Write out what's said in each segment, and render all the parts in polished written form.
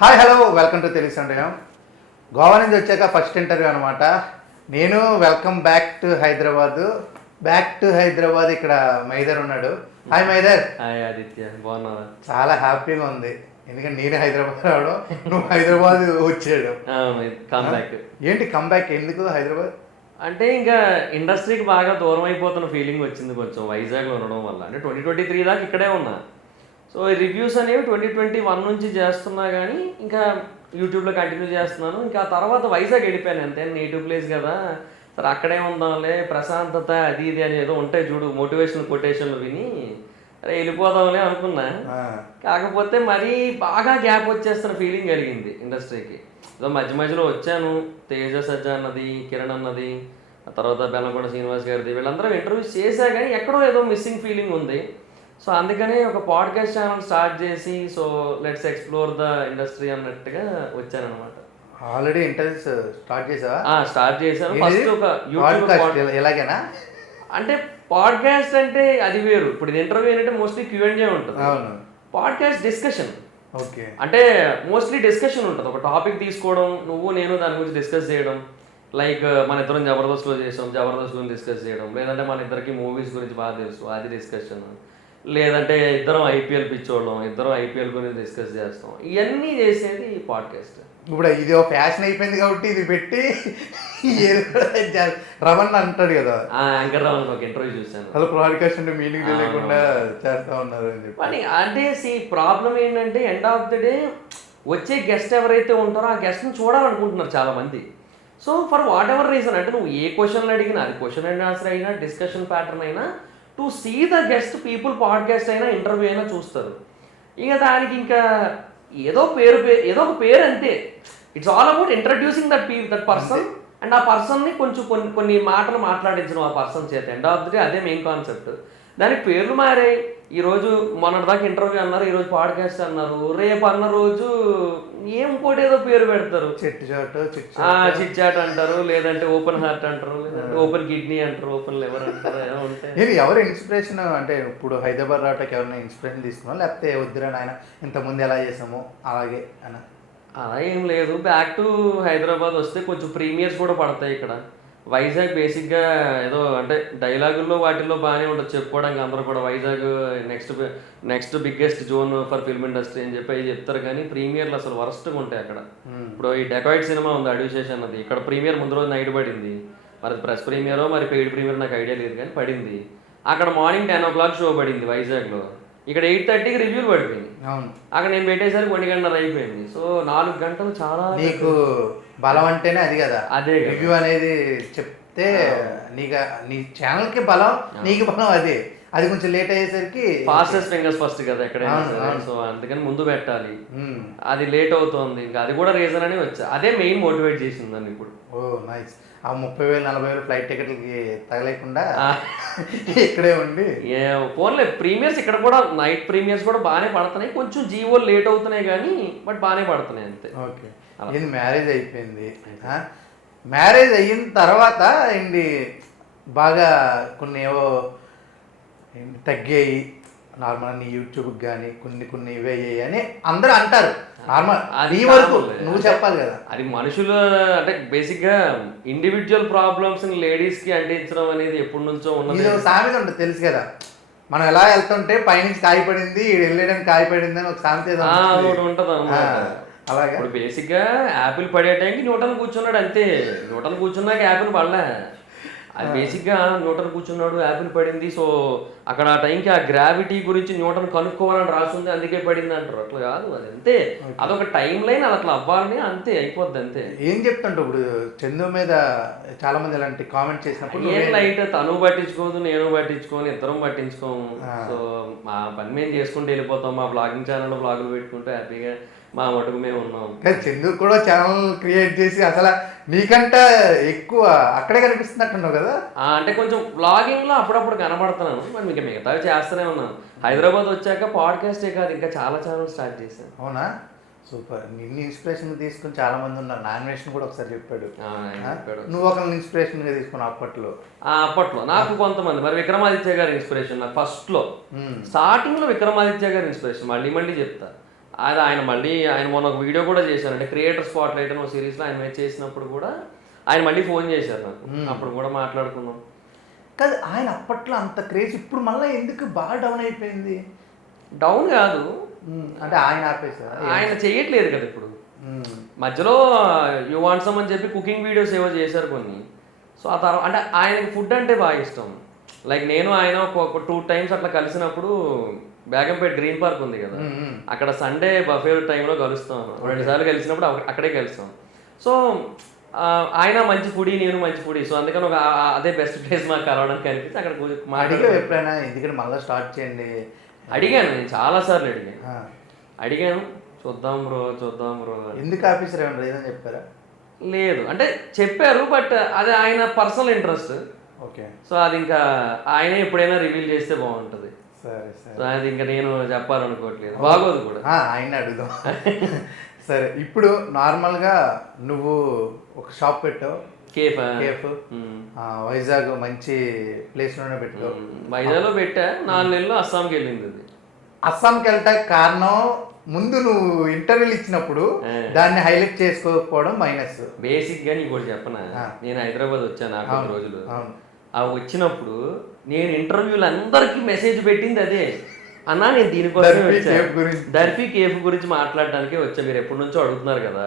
Hi hello welcome to Telugu సండయం. గోవా నుంచి వచ్చాక ఫస్ట్ ఇంటర్వ్యూ అనమాట. నేను వెల్కమ్ బ్యాక్ టు హైదరాబాద్. ఇక్కడ మైదర్ ఉన్నాడు. హాయ్ మైదర్. హాయ్ ఆదిత్య, బాగున్నావా? చాలా హ్యాపీగా ఉంది, ఎందుకంటే నేనే హైదరాబాద్ రావడం, నువ్వు హైదరాబాద్ వచ్చాడు. కమ్బ్యాక్. ఏంటి కమ్బ్యాక్? ఎందుకు హైదరాబాద్? అంటే ఇంకా ఇండస్ట్రీకి బాగా దూరం అయిపోతున్న ఫీలింగ్ వచ్చింది కొంచెం వైజాగ్లో ఉండడం వల్ల. అంటే 2023 దాకా ఇక్కడే ఉన్నా. సో ఈ రివ్యూస్ అనేవి 2021 నుంచి చేస్తున్నా కానీ ఇంకా యూట్యూబ్లో కంటిన్యూ చేస్తున్నాను. ఇంకా ఆ తర్వాత వైజాగ్ వెళ్ళిపోయాను. అంతే, నేటివ్ ప్లేస్ కదా, సరే అక్కడే ఉందాంలే, ప్రశాంతత అది ఇది అని ఏదో ఉంటాయి చూడు, మోటివేషనల్ కొటేషన్లు విని అరే వెళ్ళిపోదాంలే అనుకున్నా. కాకపోతే మరీ బాగా గ్యాప్ వచ్చేస్తున్న ఫీలింగ్ కలిగింది ఇండస్ట్రీకి. ఏదో మధ్య మధ్యలో వచ్చాను, తేజ సజ్జా అన్నది, కిరణ్ అన్నది, ఆ తర్వాత బెల్లంకొండ శ్రీనివాస్ గారిది, వీళ్ళందరూ ఇంటర్వ్యూస్ చేశా కానీ ఎక్కడో ఏదో మిస్సింగ్ ఫీలింగ్ ఉంది. సో అందుకనే ఒక పాడ్కాస్ట్ ఛానల్ స్టార్ట్ చేసి so let's explore the industry అన్నట్టుగా వచ్చానమాట. ఆల్రెడీ ఇంటర్వ్యూస్ స్టార్ట్ చేసావా? స్టార్ట్ చేశాను. ఫస్ట్ ఒక యూట్యూబ్ ఎలాగైనా, అంటే పాడ్కాస్ట్ అంటే అది వేరు. ఇప్పుడు ఇది ఇంటర్వ్యూ ఏంటంటే మోస్ట్లీ Q&A ఉంటుంది. Podcast discussion. ఓకే, అంటే మోస్ట్లీ డిస్కషన్ ఉంటుంది. ఒక టాపిక్ తీసుకోవడం, నువ్వు నేను దాని గురించి డిస్కస్ చేయడం. లైక్ మన ఇద్దరం జబర్దస్త్లో చేసాం, జబర్దస్త్ గురించి డిస్కస్ చేయడం. లేదంటే మన ఇద్దరికి మూవీస్ గురించి బాగా తెలుసు, అది డిస్కషన్. లేదంటే ఇద్దరం IPL పిచ్చోళ్ళం, ఇద్దరం IPL గురించి డిస్కస్ చేస్తాం. ఇవన్నీ చేసేది ఈ పాడ్కాస్ట్. ఇప్పుడు ఇది ఒక ఫ్యాషన్ అయిపోయింది కాబట్టి ఇది పెట్టి రమణ అంటాడు కదా, యాంకర్ రమణ ఒక ఇంటర్వ్యూ చూశాను. అలా పాడ్కాస్ట్ అంటే మీనింగ్ లేకుండా చేస్తా ఉన్నారు అని చెప్పి. అంటే ప్రాబ్లం ఏంటంటే ఎండ్ ఆఫ్ ది డే వచ్చే గెస్ట్ ఎవరైతే ఉంటారో ఆ గెస్ట్ని చూడాలనుకుంటున్నారు చాలామంది. So for whatever reason, అంటే నువ్వు ఏ క్వశ్చన్లు అడిగినా, అది క్వశ్చన్ అండ్ ఆన్సర్ అయినా, డిస్కషన్ ప్యాటర్న్ అయినా, to see the guest people podcast అయినా ఇంటర్వ్యూ అయినా చూస్తారు. ఇక దానికి ఇంకా ఏదో ఒక పేరు అంతే. It's all about introducing that person and ఆ పర్సన్ని కొంచెం కొన్ని మాటలు మాట్లాడించడం ఆ పర్సన్ చేత. ఎండ్ ఆఫ్ ది డే అదే మెయిన్ కాన్సెప్ట్. దానికి పేర్లు మారాయి. ఈరోజు మొన్నటిదాకా ఇంటర్వ్యూ అన్నారు, ఈరోజు పాడ్కాస్ట్ అన్నారు, రేపు అన్న రోజు ఇంకోటి ఏదో పేరు పెడతారు. చిట్ చాట్ అంటారు, లేదంటే ఓపెన్ హార్ట్ అంటారు, లేదంటే ఓపెన్ కిడ్నీ అంటారు, ఓపెన్ లివర్ అంటారు. ఏదో ఉంటాయి. ఎవరు ఇన్స్పిరేషన్? అంటే ఇప్పుడు హైదరాబాద్ రావటానికి ఎవరైనా ఇన్స్పిరేషన్ తీసుకున్నాం, లేకపోతే వద్దురా ఆయన ఇంతకుముందు ఎలా చేసామో అలాగే అని? అలా ఏం లేదు. బ్యాక్ టు హైదరాబాద్ వస్తే కొంచెం ప్రీమియర్స్ కూడా పడతాయి ఇక్కడ. వైజాగ్ బేసిక్గా ఏదో అంటే డైలాగుల్లో వాటిల్లో బాగానే ఉంటుంది చెప్పుకోవడానికి. అందరూ కూడా Vizag next biggest zone for film industry అని చెప్పి చెప్తారు, కానీ ప్రీమియర్లు అసలు వరస్ట్గా ఉంటాయి అక్కడ. ఇప్పుడు ఈ డెకాయిడ్ సినిమా ఉంది, అడ్యూసేషన్ అన్నది, ఇక్కడ ప్రీమియర్ ముందు రోజు నైట్ పడింది. మరి ప్రెస్ ప్రీమియరో మరి పెయిడ్ ప్రీమియర్ నాకు ఐడియా లేదు, కానీ పడింది. అక్కడ మార్నింగ్ 10 o'clock షో పడింది వైజాగ్లో. ఇక్కడ 8:30కి రివ్యూలు పడిపోయింది. అక్కడ నేను పెట్టేసరికి 1 గంట అయిపోయింది. సో 4 గంటలు చాలా. నీకు బలం అంటేనే అది కదా, అదే రివ్యూ అనేది చెప్తే నీ ఛానల్కి బలం, నీకు బలం అదే. అది కొంచెం లేట్ అయ్యేసరికి ఫాస్టెస్ట్ ఫింగర్స్ ఫస్ట్ కదా ఎక్కడైనా. సో అందుకని ముందు పెట్టాలి, అది లేట్ అవుతుంది. ఇంకా అది కూడా రీజన్ అని వచ్చా, అదే మెయిన్ మోటివేట్ చేసింది నన్ను ఇప్పుడు. ఓ నైస్. ఆ 30,000 40,000 ఫ్లైట్ టికెట్లకి తగలేకుండా ఇక్కడే ఉండి ఫోన్లే. ప్రీమియర్స్ ఇక్కడ కూడా నైట్ ప్రీమియర్స్ కూడా బాగానే పడుతున్నాయి, కొంచెం జీవోలు లేట్ అవుతున్నాయి కానీ బట్ బాగానే పడుతున్నాయి అంతే. ఓకే, ఇది మ్యారేజ్ అయిపోయింది. మ్యారేజ్ అయిన తర్వాత ఏంటి బాగా కొన్ని ఏవో తగ్గాయి నార్మల్, నీ యూట్యూబ్కి కానీ కొన్ని ఇవే అయ్యాయి అని అందరూ అంటారు. నార్మల్ ఈ వరకు నువ్వు చెప్పాలి కదా. అది మనుషులు అంటే బేసిక్గా ఇండివిజువల్ ప్రాబ్లమ్స్ లేడీస్కి అంటించడం అనేది ఎప్పటి నుంచో ఉన్నది. ఇది సామెత ఉంటుంది తెలుసు కదా, మనం ఎలా వెళ్తుంటే పైనుంచి కాయపడింది వెళ్ళడానికి కాయపడింది అని ఒక సామెత ఉంటుంది అన్నమాట. అలాగే ఇప్పుడు బేసిక్గా యాపిల్ పడే టైంకి న్యూటన్ కూర్చున్నాడు అంతే. న్యూటన్ కూర్చున్నాక యాపిల్ పడలే. అది బేసిక్గా న్యూటన్ కూర్చున్నాడు, యాపిల్ పడింది. సో అక్కడ ఆ టైంకి ఆ గ్రావిటీ గురించి న్యూటన్ కనుక్కోవాలని రాసింది, అందుకే పడింది అంటారు. అట్లా కాదు, అది అంతే. అదొక టైం లైన్, అది అట్లా అవ్వాలని అంతే, అయిపోద్ది అంతే. ఏం చెప్తుంటావు ఇప్పుడు చందు మీద చాలా మంది ఇలాంటి కామెంట్ చేసినప్పుడు? ఏం లైట్, తను పట్టించుకోదు, నేను పట్టించుకోను, ఇద్దరం పట్టించుకోము. సో మా పని మేము చేసుకుంటూ వెళ్ళిపోతాం. మా బ్లాగింగ్ ఛానల్లో బ్లాగులు పెట్టుకుంటూ హ్యాపీగా మా మటుకు మేము ఉన్నాం. చందు కూడా ఛానల్ క్రియేట్ చేసి అసలు నీకంటే ఎక్కువ అక్కడే కనిపిస్తున్నట్టున్నావు కదా. అంటే కొంచెం బ్లాగింగ్లో అప్పుడప్పుడు కనబడుతున్నాను, మరి మీకు మిగతావి చేస్తూనే ఉన్నాను. హైదరాబాద్ వచ్చాక పాడ్కాస్టే కాదు ఇంకా చాలా ఛానల్ స్టార్ట్ చేశాను. అవునా, సూపర్. నిన్ను ఇన్స్పిరేషన్ తీసుకుని చాలా మంది ఉన్నారు. నామినేషన్ కూడా ఒకసారి చెప్పాడు, నువ్వు ఒకరిని ఇన్స్పిరేషన్గా తీసుకున్నావు అప్పట్లో. అప్పట్లో నాకు కొంతమంది, మరి విక్రమాదిత్య గారి ఇన్స్పిరేషన్ నాకు ఫస్ట్లో. స్టార్టింగ్లో విక్రమాదిత్య గారి ఇన్స్పిరేషన్ మళ్ళీ చెప్తా. అది ఆయన మొన్న ఒక వీడియో కూడా చేశారు, అంటే క్రియేటర్ స్పాట్ లైట్ అని ఒక సిరీస్లో ఆయన మీద చేసినప్పుడు కూడా ఆయన మళ్ళీ ఫోన్ చేశారు నాకు, అప్పుడు కూడా మాట్లాడుకున్నాం. కాదు ఆయన అప్పట్లో అంత క్రేజ్, ఇప్పుడు మళ్ళీ ఎందుకు బాగా డౌన్ అయిపోయింది? డౌన్ కాదు అంటే ఆయన ఆపేసారు, ఆయన చేయట్లేదు కదా ఇప్పుడు. మధ్యలో యూ వాంట్ సమ్ అని చెప్పి కుకింగ్ వీడియోస్ ఏవో చేశారు కొన్ని. సో ఆ తర్వాత అంటే ఆయనకి ఫుడ్ అంటే బాగా ఇష్టం. లైక్ నేను ఆయన ఒక 2 times అట్లా కలిసినప్పుడు బేగంపేట గ్రీన్ పార్క్ ఉంది కదా, అక్కడ సండే బఫే టైంలో కలుస్తాం. 2 సార్లు కలిసినప్పుడు అక్కడే కలుస్తాం. సో ఆయన మంచి ఫుడీ, నేను మంచి ఫుడీ. సో అందుకని అదే బెస్ట్ ప్లేస్ మాకు కలవడానికి అనిపిస్తే అక్కడ ఎప్పుడైనా ఎందుకంటే మళ్ళీ స్టార్ట్ చేయండి అడిగాను. నేను చాలాసార్లు అడిగాను చూద్దాం బ్రో ఎందుకు ఆఫీసర్ ఏమన్నా లేదని చెప్పారా? లేదు అంటే చెప్పారు, బట్ అది ఆయన పర్సనల్ ఇంట్రెస్ట్. ఓకే. సో అది ఇంకా ఆయనే ఎప్పుడైనా రివీల్ చేస్తే బాగుంటుంది. సరే. సో అది ఇంకా నేను చెప్పాలనుకోవట్లేదు, బాగోదు కూడా. ఆయన అడుగుదాం. సరే, ఇప్పుడు నార్మల్గా నువ్వు ఒక షాప్ పెట్టావు, కేఫ్ వైజాగ్ మంచి ప్లేస్లోనే పెట్టావు. వైజాగ్లో పెట్టా, 4 నెలలు అస్సాంకి వెళ్ళింది. అది అస్సాంకి వెళ్ళటానికి కారణం ముందు నువ్వు ఇంటర్వ్యూలు ఇచ్చినప్పుడు దాన్ని హైలైట్ చేసుకోకపోవడం మైనస్. బేసిక్గా నీకు కూడా చెప్పనా, నేను హైదరాబాద్ వచ్చాను 4 రోజులు. ఆ వచ్చినప్పుడు నేను ఇంటర్వ్యూలు అందరికీ మెసేజ్ పెట్టింది అదే, అన్నా నేను దీనికోసం దర్ఫీ కేఫ్ గురించి మాట్లాడడానికే వచ్చా, మీరు ఎప్పటి నుంచో అడుగుతున్నారు కదా.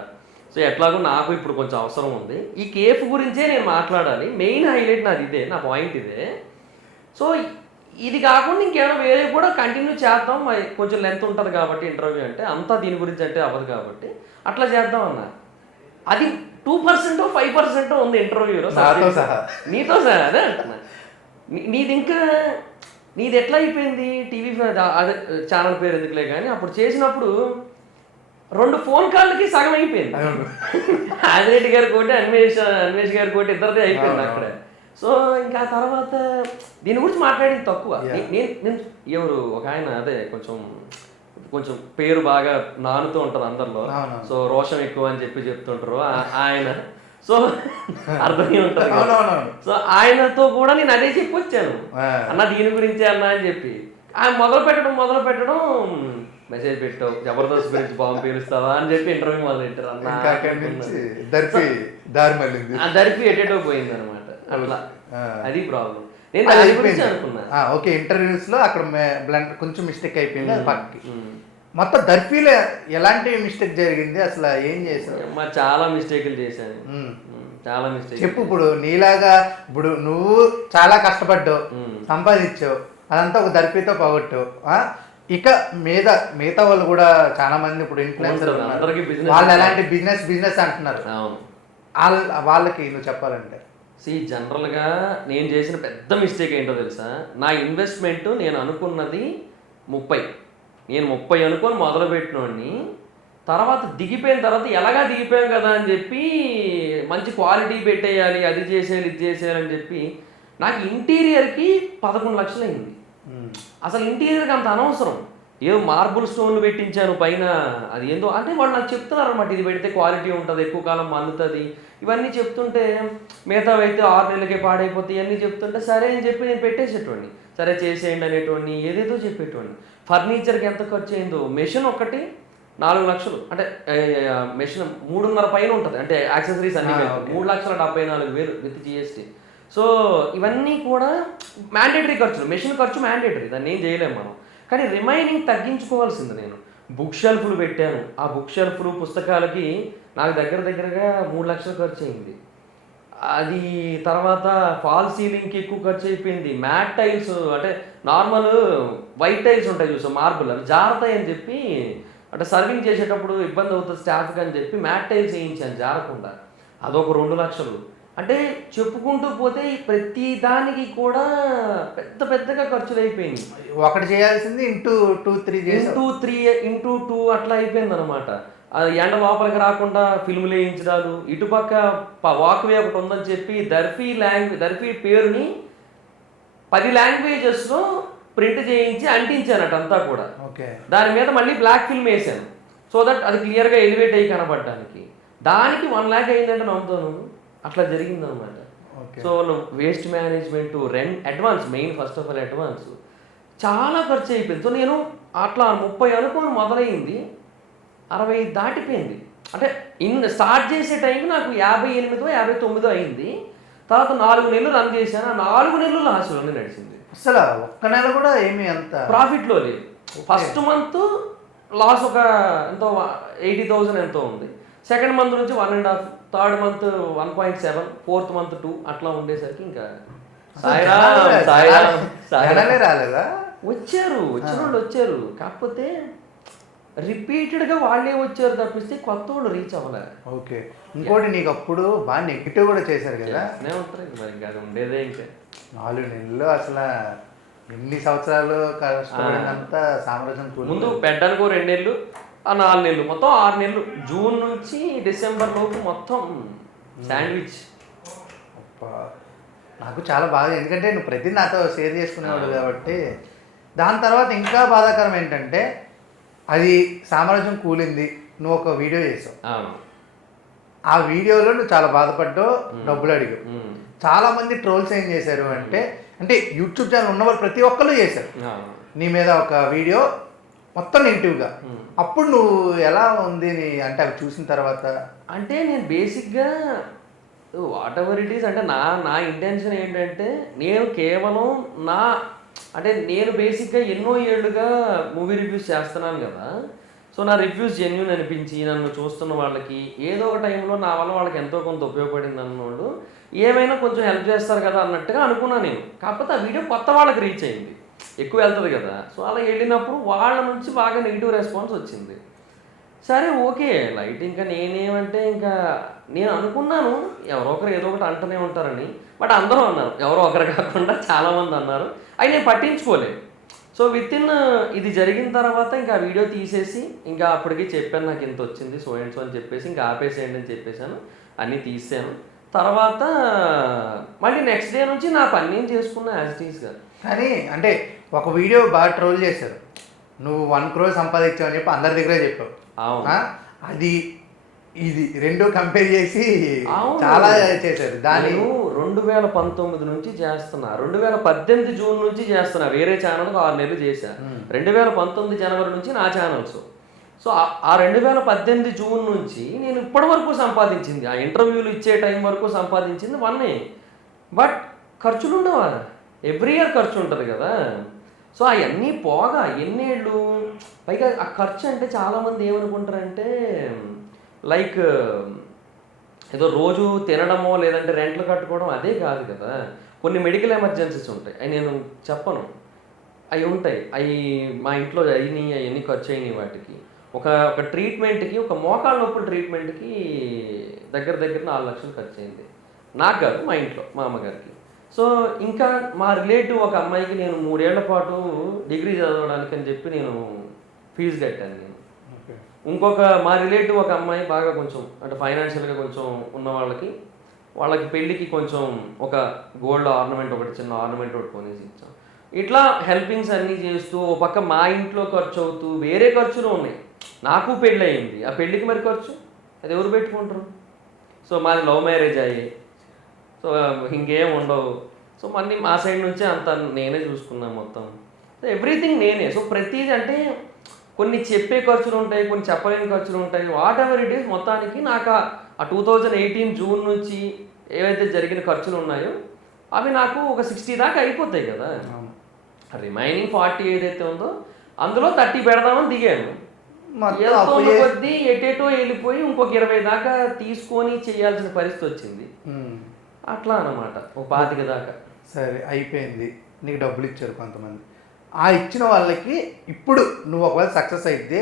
సో ఎట్లాగో నాకు ఇప్పుడు కొంచెం అవసరం ఉంది, ఈ కేఫ్ గురించే నేను మాట్లాడాలి, మెయిన్ హైలైట్ నాది ఇదే, నా పాయింట్ ఇదే. సో ఇది కాకుండా ఇంకేమైనా వేరే కూడా కంటిన్యూ చేద్దాం, కొంచెం లెంత్ ఉంటుంది కాబట్టి ఇంటర్వ్యూ అంటే, అంతా దీని గురించి అంటే అవ్వదు కాబట్టి అట్లా చేద్దాం అన్న. అది 2% 5% ఉంది ఇంటర్వ్యూలో నీతో సార్. అదే అంటున్నా, నీది ఎట్లా అయిపోయింది టీవీ అదే ఛానల్ పేరు ఎందుకులే కానీ, అప్పుడు చేసినప్పుడు 2 ఫోన్ కాళ్ళకి సగం అయిపోయింది. ఆదిరెడ్డి గారి కోటి, అన్వేష్ గారి కోటి, ఇద్దరిదే అయిపోయింది అక్కడ. సో ఇంకా తర్వాత దీని గురించి మాట్లాడింది తక్కువ. నేను ఎవరు ఒక ఆయన అదే కొంచెం పేరు బాగా నానుతూ ఉంటుంది అందరిలో, సో రోషం ఎక్కువ అని చెప్పి చెప్తుంటారు ఆయన. సో అర్థమై ఉంటుంది. సో ఆయనతో కూడా నేను అదే చెప్పి వచ్చాను, అన్న దీని గురించే అన్న అని చెప్పి. ఆయన మొదలు పెట్టడం మెసేజ్ పెట్టావు, జబర్దస్త్ గురించి బాంబు పేలుస్తావా అని చెప్పి ఇంటర్వ్యూ మొదలు పెట్టారు. అన్న దర్ఫీ ఎటేటో పోయింది అనమాట. అట్లా అది ప్రాబ్లం. నేను దాని గురించి అనుకున్నా. ఓకే, ఇంటర్వ్యూస్ లో అక్కడ కొంచెం మిస్టేక్ అయిపోయింది పక్కకి. మొత్తం దర్ఫీలో ఎలాంటి మిస్టేక్ జరిగింది, అసలు ఏం చేశావు? చాలా మిస్టేక్లు చేశాను, చాలా మిస్టేక్. చెప్పు. ఇప్పుడు నీలాగా ఇప్పుడు నువ్వు చాలా కష్టపడ్డావు, సంపాదించావు, అదంతా ఒక దర్ఫీతో పోగొట్టావు. ఇక మిగతా వాళ్ళు కూడా చాలా మంది ఇప్పుడు ఇన్ఫ్లుయెన్సర్ వాళ్ళు ఎలాంటి బిజినెస్ అంటున్నారు, వాళ్ళకి నువ్వు చెప్పాలంటే? జనరల్గా నేను చేసిన పెద్ద మిస్టేక్ ఏంటో తెలుసా, నా ఇన్వెస్ట్మెంట్ నేను అనుకున్నది 30. నేను 30 అనుకొని మొదలుపెట్టినోడిని, తర్వాత దిగిపోయిన తర్వాత ఎలాగా దిగిపోయాం కదా అని చెప్పి మంచి క్వాలిటీ పెట్టేయాలి, అది చేసేయాలి, ఇది చేసేయాలని చెప్పి నాకు ఇంటీరియర్కి 11 లక్షలు అయింది. అసలు ఇంటీరియర్కి అంత అనవసరం, ఏదో మార్బుల్ స్టోన్లు పెట్టించాను పైన, అది ఏందో అంటే వాళ్ళు నాకు చెప్తున్నారు అనమాట, ఇది పెడితే క్వాలిటీ ఉంటుంది, ఎక్కువ కాలం మన్నుతుంది, ఇవన్నీ చెప్తుంటే మిగతావి అయితే 6 నెలలకే పాడైపోతాయి ఇవన్నీ చెప్తుంటే సరే అని చెప్పి నేను పెట్టేసేటోడిని. సరే చేసేయండి అనేటోడిని, ఏదేదో చెప్పేటోడిని. ఫర్నిచర్కి ఎంత ఖర్చు అయిందో, మెషిన్ ఒకటి 4 లక్షలు, అంటే మెషిన్ 3.5 పైన ఉంటుంది, అంటే యాక్సెసరీస్ అన్ని 3,74,000 విత్ జిఎస్టీ. సో ఇవన్నీ కూడా మ్యాండేటరీ ఖర్చులు, మెషిన్ ఖర్చు మ్యాండేటరీ, దాన్ని ఏం చేయలేము మనం. కానీ రిమైనింగ్ తగ్గించుకోవాల్సింది. నేను బుక్ షెల్ఫ్లు పెట్టాను, ఆ బుక్ షెల్ఫ్లు పుస్తకాలకి నాకు దగ్గరగా 3 లక్షలు ఖర్చు అయింది. అది తర్వాత ఫాల్ సీలింగ్కి ఎక్కువ ఖర్చు అయిపోయింది. మ్యాట్ టైల్స్ అంటే నార్మల్ వైట్ టైల్స్ ఉంటాయి చూసా, మార్బుల్, అవి జారుతాయి అని చెప్పి, అంటే సర్వింగ్ చేసేటప్పుడు ఇబ్బంది అవుతుంది స్టాఫ్కి అని చెప్పి మ్యాట్ టైల్స్ వేయించాను జారకుండా, అదొక 2 లక్షలు. అంటే చెప్పుకుంటూ పోతే ప్రతి దానికి కూడా పెద్దగా ఖర్చులు అయిపోయింది. ఒకటి చేయాల్సింది ఇంటూ 2 అట్లా అయిపోయింది అనమాట. అది ఎండ లోపలికి రాకుండా ఫిల్ములు వేయించడాలు, ఇటుపక్క వాక్వే ఒకటి ఉందని చెప్పి దర్ఫీ పేరుని 10 లాంగ్వేజెస్లో ప్రింట్ చేయించి అంటించానట అంతా కూడా. దాని మీద మళ్ళీ బ్లాక్ ఫిల్మ్ వేసాను, సో దట్ అది క్లియర్గా ఎలివేట్ అయ్యి కనపడడానికి. దానికి 1 lakh అయిందంటే నమ్ముతాను, అట్లా జరిగిందనమాట. సో వాళ్ళు waste management, rent, advance, main first of all advance చాలా ఖర్చు అయిపోయింది. సో నేను అట్లా 30 అనుకోని మొదలైంది, 60 దాటిపోయింది. అంటే స్టార్ట్ చేసే టైంకి నాకు 58 59 అయింది. తర్వాత 4 నెలలు రన్ చేశాను. ఆ 4 నెలలు లాస్లోనే నడిచింది. అసలు ఒక్క నెల కూడా ఏమి అంత ప్రాఫిట్లో లేదు. ఫస్ట్ మంత్ లాస్ ఒక ఎంతో 80,000 ఎంతో ఉంది. సెకండ్ మంత్ నుంచి 1.5, థర్డ్ మంత్ 1.7, ఫోర్త్ మంత్ 2 అట్లా ఉండేసరికి ఇంకా జనాలే రాలేదా? వచ్చిన వాళ్ళు వచ్చారు. కాకపోతే రిపీటెడ్గా వాళ్ళే వచ్చారు తప్పిస్తే కొత్త వాళ్ళు రీచ్ అవ్వలే. ఓకే. ఇంకోటి నీకు అప్పుడు బాగా నెగిటివ్ కూడా చేశారు కదా? ఉంటారు మరి ఇంకా అది ఉండేదే. ఇంకా 4 నెలలు అసలు ఎన్ని సంవత్సరాలు కష్టపడినంతా సామ్రాజ్యం ముందు పెట్టడానికి 2 నెలలు, ఆ 4 నెలలు, మొత్తం 6 నెలలు. జూన్ నుంచి డిసెంబర్ లోపు మొత్తం శాండ్విచ్. నాకు చాలా బాగా, ఎందుకంటే నువ్వు ప్రతి నాతో షేర్ చేసుకునేవాడు కాబట్టి. దాని తర్వాత ఇంకా బాధాకరం ఏంటంటే అది సామ్రాజ్యం కూలింది, నువ్వు ఒక వీడియో చేసావు. ఆ వీడియోలో నువ్వు చాలా బాధపడ్డావు, డబ్బులు అడిగావు. చాలా మంది ట్రోల్స్ ఏం చేశారు అంటే యూట్యూబ్ ఛానల్ ఉన్నవాళ్ళు ప్రతి ఒక్కరు చేశారు నీ మీద ఒక వీడియో మొత్తం నెగిటివ్గా. అప్పుడు నువ్వు ఎలా ఉంది అంటే అవి చూసిన తర్వాత? అంటే నేను బేసిక్గా వాట్ ఎవర్ ఇట్ ఈస్ అంటే నా ఇంటెన్షన్ ఏంటంటే నేను కేవలం నేను బేసిక్గా ఎన్నో ఏళ్ళుగా మూవీ రివ్యూస్ చేస్తున్నాను కదా. సో నా రివ్యూస్ జెన్యూన్ అనిపించి నన్ను చూస్తున్న వాళ్ళకి ఏదో ఒక టైంలో నా వల్ల వాళ్ళకి ఎంతో కొంత ఉపయోగపడింది అన్నోళ్ళు ఏమైనా కొంచెం హెల్ప్ చేస్తారు కదా అన్నట్టుగా అనుకున్నాను నేను. కాకపోతే ఆ వీడియో కొత్త వాళ్ళకి రీచ్ అయింది, ఎక్కువ వెళ్తుంది కదా. సో అలా వెళ్ళినప్పుడు వాళ్ళ నుంచి బాగా నెగిటివ్ రెస్పాన్స్ వచ్చింది. సరే ఓకే లైట్. ఇంకా నేనేమంటే ఇంకా నేను అనుకున్నాను ఎవరో ఒకరు ఏదో ఒకటి అంటూనే ఉంటారని. బట్ అందరూ అన్నారు, ఎవరో ఒకరు కాకుండా చాలామంది అన్నారు. అవి నేను పట్టించుకోలేదు. సో ఇది జరిగిన తర్వాత ఇంకా ఆ వీడియో తీసేసి ఇంకా అప్పటికి చెప్పాను నాకు ఇంత వచ్చింది సో అండ్ సో అని చెప్పేసి ఇంకా ఆపేసేయండి అని చెప్పేశాను. అన్నీ తీసాను. తర్వాత మళ్ళీ నెక్స్ట్ డే నుంచి నా పని నేను చేసుకున్నా యాజ్ ఇట్ ఈస్గా. కానీ అంటే ఒక వీడియో బాగా ట్రోల్ చేశారు, నువ్వు 1 crore సంపాదించావు అని చెప్పి అందరి దగ్గరే చెప్పావు. అది ఇది రెండు కంపేర్ చేసి చాలా చేశారు. దాని 2019 నుంచి చేస్తున్నా, 2018 జూన్ నుంచి చేస్తున్నా. వేరే ఛానల్కి 6 నెలలు చేశా. 2019 జనవరి నుంచి నా ఛానల్స్. సో ఆ 2018 జూన్ నుంచి నేను ఇప్పటి వరకు సంపాదించింది, ఆ ఇంటర్వ్యూలు ఇచ్చే టైం వరకు సంపాదించింది 1. బట్ ఖర్చులు ఉండవా? ఎవ్రీ ఇయర్ ఖర్చు ఉంటుంది కదా. సో అవన్నీ పోగా ఎన్నేళ్ళు పైగా ఆ ఖర్చు అంటే చాలామంది ఏమనుకుంటారంటే లైక్ ఏదో రోజు తినడమో లేదంటే రెంట్లు కట్టుకోవడం అదే కాదు కదా. కొన్ని మెడికల్ ఎమర్జెన్సీస్ ఉంటాయి, అవి నేను చెప్పను, అవి ఉంటాయి. అవి మా ఇంట్లో అవన్నీ ఖర్చు అయినాయి. వాటికి ఒక ట్రీట్మెంట్కి, ఒక మోకాళ్ళ నొప్పుల ట్రీట్మెంట్కి దగ్గర 4 లక్షలు ఖర్చు అయింది. నాకు కాదు, మా ఇంట్లో మా అమ్మగారికి. సో ఇంకా మా రిలేటివ్ ఒక అమ్మాయికి నేను 3 ఏళ్ల పాటు డిగ్రీ చదవడానికి అని చెప్పి నేను ఫీజు కట్టాను నేను. ఇంకొక మా రిలేటివ్ ఒక అమ్మాయి బాగా కొంచెం అంటే ఫైనాన్షియల్గా కొంచెం ఉన్న వాళ్ళకి పెళ్ళికి కొంచెం ఒక గోల్డ్ ఆర్నమెంట్, ఒకటి చిన్న ఆర్నమెంట్ ఒకటి కొనేసి ఇచ్చాం. ఇట్లా హెల్పింగ్స్ అన్నీ చేస్తూ ఓ పక్క మా ఇంట్లో ఖర్చు అవుతూ వేరే ఖర్చులు ఉన్నాయి. నాకు పెళ్ళి అయింది, ఆ పెళ్ళికి మరి ఖర్చు అది ఎవరు పెట్టుకుంటారు? సో మాది లవ్ మ్యారేజ్ అయ్యి, సో ఇంకేం ఉండవు. సో మళ్ళీ మా సైడ్ నుంచే అంత నేనే చూసుకున్నాను మొత్తం. సో ఎవ్రీథింగ్ నేనే. సో ప్రతిదీ అంటే కొన్ని చెప్పే ఖర్చులు ఉంటాయి, కొన్ని చెప్పలేని ఖర్చులు ఉంటాయి. వాట్ ఎవర్ ఇట్ ఈస్ మొత్తానికి నాకు ఆ 2018 జూన్ నుంచి ఏవైతే జరిగిన ఖర్చులు ఉన్నాయో అవి నాకు ఒక 60 దాకా అయిపోతాయి కదా. రిమైనింగ్ 40 ఏదైతే ఉందో అందులో 30 పెడదామని దిగాను. కొద్దీ ఎటేటో వెళ్ళిపోయి ఇంకొక 20 దాకా తీసుకొని చేయాల్సిన పరిస్థితి వచ్చింది. అట్లా అన్నమాట, ఒక 25 దాకా. సరే అయిపోయింది, నీకు డబ్బులు ఇచ్చారు కొంతమంది. ఆ ఇచ్చిన వాళ్ళకి ఇప్పుడు నువ్వు ఒకవేళ సక్సెస్ అయితే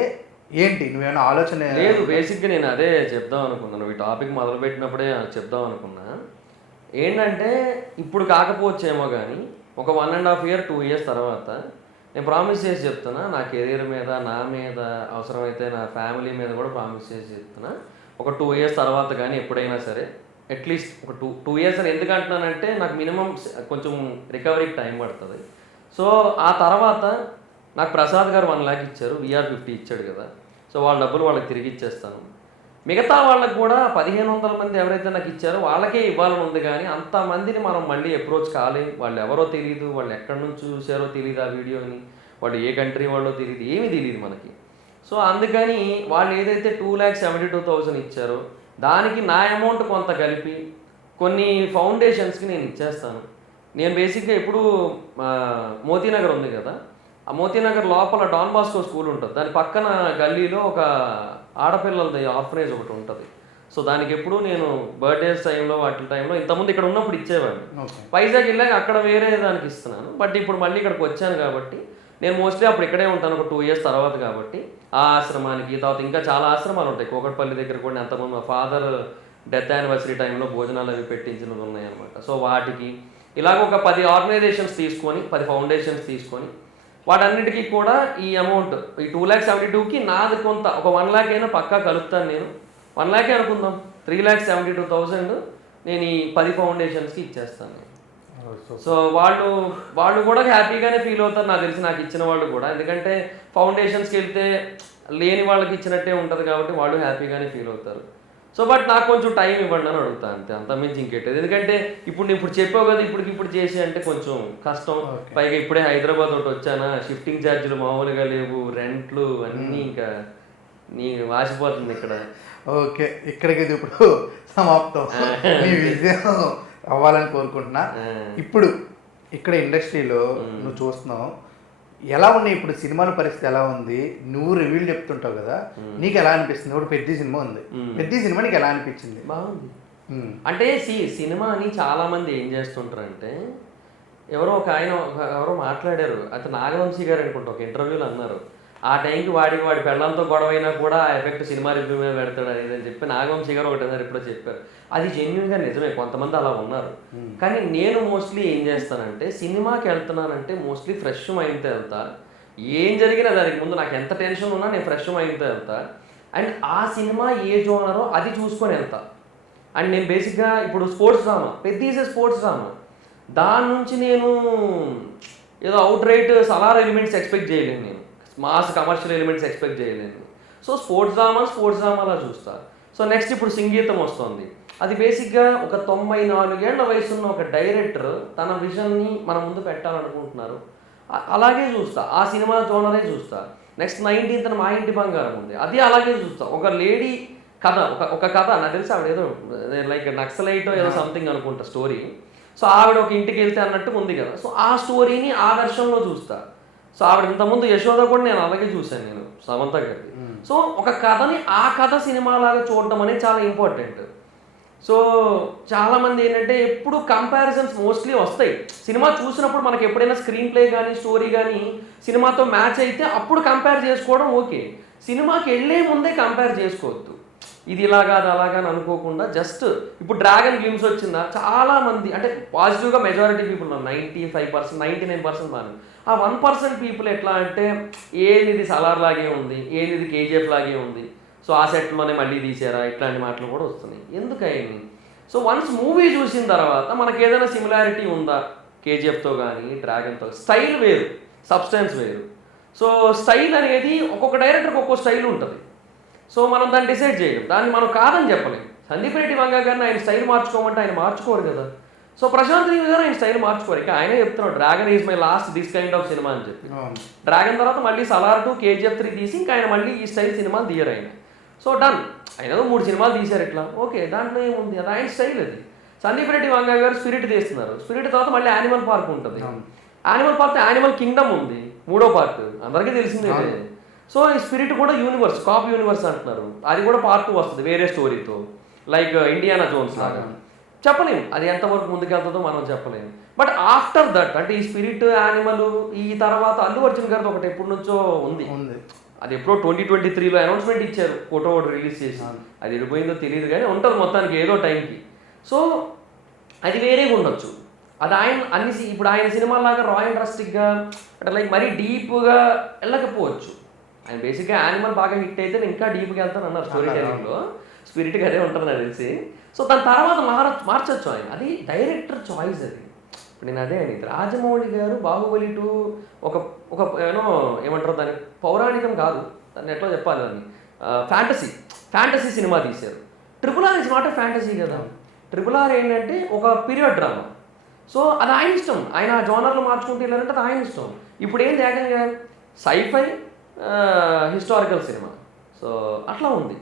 ఏంటి, నువ్వేమైనా ఆలోచన? లేదు, బేసిక్గా నేను అదే చెప్దాం అనుకున్నాను. ఈ టాపిక్ మొదలుపెట్టినప్పుడే చెప్దాం అనుకున్నా. ఏంటంటే ఇప్పుడు కాకపోవచ్చేమో కానీ ఒక 1.5 year 2 years తర్వాత నేను ప్రామిస్ చేసి చెప్తున్నా, నా కెరీర్ మీద, నా మీద, అవసరమైతే నా ఫ్యామిలీ మీద కూడా ప్రామిస్ చేసి చెప్తున్నా. ఒక 2 years తర్వాత కానీ ఎప్పుడైనా సరే అట్లీస్ట్ ఒక 2 years అని ఎందుకు అంటున్నానంటే నాకు మినిమం కొంచెం రికవరీకి టైం పడుతుంది. సో ఆ తర్వాత నాకు ప్రసాద్ గారు 1 lakh ఇచ్చారు, VR50 ఇచ్చాడు కదా. సో వాళ్ళ డబ్బులు వాళ్ళకి తిరిగి ఇచ్చేస్తాను. మిగతా వాళ్ళకి కూడా 1500 మంది ఎవరైతే నాకు ఇచ్చారో వాళ్ళకే ఇవ్వాలని ఉంది. కానీ అంతమందిని మనం మళ్ళీ అప్రోచ్ కాలేం. వాళ్ళు ఎవరో తెలియదు, వాళ్ళు ఎక్కడి నుంచి చూసారో తెలియదు ఆ వీడియోని, వాళ్ళు ఏ కంట్రీ వాళ్ళో తెలియదు, ఏమీ తెలియదు మనకి. సో అందుకని వాళ్ళు ఏదైతే 2,72,000 ఇచ్చారో దానికి నా అమౌంట్ కొంత కలిపి కొన్ని ఫౌండేషన్స్కి నేను ఇచ్చేస్తాను. నేను బేసిక్గా ఇప్పుడు మోతీనగర్ ఉంది కదా, ఆ మోతీనగర్ లోపల డాన్ బాస్కో స్కూల్ ఉంటుంది, దాని పక్కన గల్లీలో ఒక ఆడపిల్లలది ఆర్ఫనేజ్ ఒకటి ఉంటుంది. సో దానికి ఎప్పుడు నేను బర్త్డేస్ టైంలో వాటి టైంలో ఇంతకుముందు ఇక్కడ ఉన్నప్పుడు ఇచ్చేవాడిని. వైజాగ్ వెళ్ళాక అక్కడ వేరే దానికి ఇస్తున్నాను. బట్ ఇప్పుడు మళ్ళీ ఇక్కడికి వచ్చాను కాబట్టి నేను మోస్ట్లీ అప్పుడు ఇక్కడే ఉంటాను ఒక 2 years తర్వాత కాబట్టి ఆ ఆశ్రమానికి, తర్వాత ఇంకా చాలా ఆశ్రమాలు ఉంటాయి కూకట్పల్లి దగ్గర కూడా. ఎంతమంది మా ఫాదర్ డెత్ యానివర్సరీ టైంలో భోజనాలు అవి పెట్టించినవి ఉన్నాయన్నమాట. సో వాటికి ఇలాగ ఒక 10 ఆర్గనైజేషన్స్ తీసుకొని 10 ఫౌండేషన్స్ తీసుకొని వాటన్నిటికీ కూడా ఈ అమౌంట్ ఈ 2,72,000కి నాది కొంత ఒక 1 lakh అయినా పక్కా కలుపుతాను. నేను 1 lakh అనుకుందాం, 3,72,000 నేను ఈ 10 ఫౌండేషన్స్కి ఇచ్చేస్తాను. సో వాళ్ళు కూడా హ్యాపీగానే ఫీల్ అవుతారు నాకు తెలిసి, నాకు ఇచ్చిన వాళ్ళు కూడా. ఎందుకంటే ఫౌండేషన్స్కి వెళ్తే లేని వాళ్ళకి ఇచ్చినట్టే ఉంటుంది కాబట్టి వాళ్ళు హ్యాపీగానే ఫీల్ అవుతారు. సో బట్ నాకు కొంచెం టైం ఇవ్వండి అని అడుగుతాను అంతే, అంతమించి ఇంకెట్టేది. ఎందుకంటే ఇప్పుడు చెప్పావు కదా ఇప్పుడు చేసి అంటే కొంచెం కష్టం. పైగా ఇప్పుడే హైదరాబాద్ ఒకటి వచ్చానా, షిఫ్టింగ్ ఛార్జీలు మామూలుగా లేవు, రెంట్లు అన్నీ ఇంకా నీ వాసిపోతుంది ఇక్కడ. ఓకే, ఇక్కడికి ఇది ఇప్పుడు సమాప్తం. నీ విజయం అవ్వాలని కోరుకుంటున్నా. ఇప్పుడు ఇక్కడ ఇండస్ట్రీలో నువ్వు చూస్తున్నావు, ఎలా ఉన్నాయి ఇప్పుడు సినిమాల పరిస్థితి ఎలా ఉంది? నువ్వు రివ్యూలు చెప్తుంటావు కదా, నీకు ఎలా అనిపిస్తుంది? ఇప్పుడు పెద్ద సినిమా ఉంది, పెద్ద సినిమా నీకు ఎలా అనిపించింది? బాగుంది. అంటే సినిమా అని చాలా మంది ఏం చేస్తుంటారంటే, ఎవరో మాట్లాడారు, అతను నాగవంశీ గారు అనుకుంటా, ఒక ఇంటర్వ్యూలో అన్నారు, ఆ టైంకి వాడి పెళ్ళంతో గొడవ అయినా కూడా ఆ ఎఫెక్ట్ సినిమా రివ్యూ మీద పెడతాడు అనేది అని చెప్పి నాగవంశీ గారు ఒకటిసారి ఎప్పుడో చెప్పారు. అది జెన్యున్గా నిజమే, కొంతమంది అలా ఉన్నారు. కానీ నేను మోస్ట్లీ ఏం చేస్తానంటే, సినిమాకి వెళ్తున్నానంటే మోస్ట్లీ ఫ్రెష్ మైండ్తో వెళ్తా. ఏం జరిగినా దానికి ముందు నాకు ఎంత టెన్షన్ ఉన్నా నేను ఫ్రెష్ మైండ్తో వెళ్తా. అండ్ ఆ సినిమా ఏ జోనరో అది చూసుకొని వెళ్తా. అండ్ నేను బేసిక్గా ఇప్పుడు స్పోర్ట్స్ డ్రామా, పెద్ద స్పోర్ట్స్ డ్రామా, దాని నుంచి నేను ఏదో out right Salaar elements expect చేయలేను, నేను మాస్ కమర్షియల్ ఎలిమెంట్స్ ఎక్స్పెక్ట్ చేయలేను. సో స్పోర్ట్స్ డ్రామాలా చూస్తా. సో నెక్స్ట్ ఇప్పుడు సంగీతం వస్తుంది, అది బేసిక్గా ఒక 94 ఏళ్ల వయసున్న ఒక డైరెక్టర్ తన విజన్ని మన ముందు పెట్టాలనుకుంటున్నారు, అలాగే చూస్తా. ఆ సినిమా జోనరే చూస్తా. నెక్స్ట్ 19th మా ఇంటి బంగారం ఉంది, అది అలాగే చూస్తా. ఒక లేడీ కథ, ఒక కథ నాకు తెలిసి ఆవిడ ఏదో లైక్ నక్సలైట్ ఏదో సంథింగ్ అనుకుంటా స్టోరీ. సో ఆవిడ ఒక ఇంటికి వెళ్తే అన్నట్టు ఉంది కదా, సో ఆ స్టోరీని ఆ వెర్షన్లో చూస్తా. సో ఆవిడ ఇంతకుముందు యశోద కూడా నేను అలాగే చూశాను, నేను సమంత గారిది. సో ఒక కథని ఆ కథ సినిమాలాగా చూడటం అనేది చాలా ఇంపార్టెంట్. సో చాలామంది ఏంటంటే ఎప్పుడు కంపారిజన్స్ మోస్ట్లీ వస్తాయి. సినిమా చూసినప్పుడు మనకి ఎప్పుడైనా స్క్రీన్ ప్లే కానీ స్టోరీ కానీ సినిమాతో మ్యాచ్ అయితే అప్పుడు కంపేర్ చేసుకోవడం ఓకే. సినిమాకి వెళ్ళే ముందే కంపేర్ చేసుకోవద్దు, ఇది ఇలాగా అది అలాగా అని అనుకోకుండా జస్ట్ ఇప్పుడు డ్రాగన్ గ్లిమ్స్ వచ్చిందా, చాలామంది అంటే పాజిటివ్గా మెజారిటీ పీపుల్ ఉన్నారు, 95%, 99% బాగా. ఆ 1% పీపుల్ ఎట్లా అంటే ఏది ఇది సలార్ లాగే ఉంది, ఏది ఇది కేజీఎఫ్ లాగే ఉంది, సో ఆ సెట్లోనే మళ్ళీ తీసారా, ఇట్లాంటి మాటలు కూడా వస్తున్నాయి. ఎందుకని? సో వన్స్ మూవీ చూసిన తర్వాత మనకి ఏదైనా సిమిలారిటీ ఉందా కేజీఎఫ్తో కానీ డ్రాగన్తో? స్టైల్ వేరు, సబ్స్టెన్స్ వేరు. సో స్టైల్ అనేది ఒక్కొక్క డైరెక్టర్కి ఒక్కొక్క స్టైల్ ఉంటుంది. సో మనం దాన్ని డిసైడ్ చేయలేం, దాన్ని మనం కాదని చెప్పలేం. సందీప్ రెడ్డి వంగ గారిని ఆయన స్టైల్ మార్చుకోమంటే ఆయన మార్చుకోరు కదా. సో ప్రశాంత్ నీల్ గారు ఆయన స్టైల్ మార్చుకోరు. ఇక ఆయనే చెప్తున్నాడు dragon is my last this kind of cinema అని చెప్పి. డ్రాగన్ తర్వాత మళ్ళీ సలార్ 2, KGF 3 తీసి ఇంకా ఆయన మళ్ళీ ఈ స్టైల్ సినిమాలు తీయరు ఆయన. సో డన్, ఆయన 3 సినిమాలు తీశారు ఇట్లా, ఓకే, దాంట్లో ఏముంది, అది ఆయన స్టైల్. అది సందీప్ రెడ్డి వంగ గారు స్పిరిట్ తీస్తున్నారు, స్పిరిట్ తర్వాత మళ్ళీ యానిమల్ పార్క్ ఉంటుంది, యానిమల్ పార్క్ యానిమల్ కింగ్డమ్ ఉంది 3వ పార్ట్, అందరికీ తెలిసిందే. సో ఈ స్పిరిట్ కూడా యూనివర్స్, కాప్ యూనివర్స్ అంటున్నారు, అది కూడా పార్ట్ 2 వస్తుంది వేరే స్టోరీతో, లైక్ ఇండియానా జోన్స్ లాగా. చెప్పలేము అది ఎంతవరకు ముందుకెళ్తుందో మనం చెప్పలేము. బట్ ఆఫ్టర్ దట్ అంటే ఈ స్పిరిట్, యానిమల్, ఈ తర్వాత అల్లు అర్జున్ గారితో ఒకటి ఎప్పటి నుంచో ఉంది, అది ఎప్పుడో 2023లో అనౌన్స్మెంట్ ఇచ్చారు, ఫోటో ఒకటి రిలీజ్ చేసి, అది వెళ్ళిపోయిందో తెలియదు కానీ ఉంటుంది మొత్తానికి ఏదో టైంకి. సో అది వేరేగా ఉండొచ్చు, అది ఆయన ఇప్పుడు ఆయన సినిమాలాగా రాయల్ డ్రాస్టిక్గా అంటే లైక్ మరీ డీప్గా వెళ్ళకపోవచ్చు. ఆయన బేసిక్గా యానిమల్ బాగా హిట్ అయితే నేను ఇంకా డీప్గా వెళ్తాను అన్నారు స్టోరీ టెలింగ్లో, స్పిరిట్గా అదే ఉంటుంది నాకు తెలిసి. సో దాని తర్వాత మార్చచ్చు ఆయన, అది డైరెక్టర్ చాయిస్. అది ఇప్పుడు నేను అదే అని రాజమౌళి గారు బాహుబలి 2 ఒక ఏమంటారు దాన్ని, పౌరాణికం కాదు దాన్ని ఎట్లా చెప్పాలి, దాన్ని ఫ్యాంటసీ సినిమా తీశారు. RRR ఇస్ నాట్ ఫ్యాంటసీ కదా, RRR ఏంటంటే ఒక పీరియడ్ డ్రామా. సో అది ఆయన ఇష్టం, ఆయన ఆ జోనర్లు మార్చుకుంటూ వెళ్ళారంటే అది ఆయన ఇష్టం. ఇప్పుడు ఏంటి ఏకంగా సైఫై హిస్టారికల్ సినిమా. సో అట్లా ఉంది.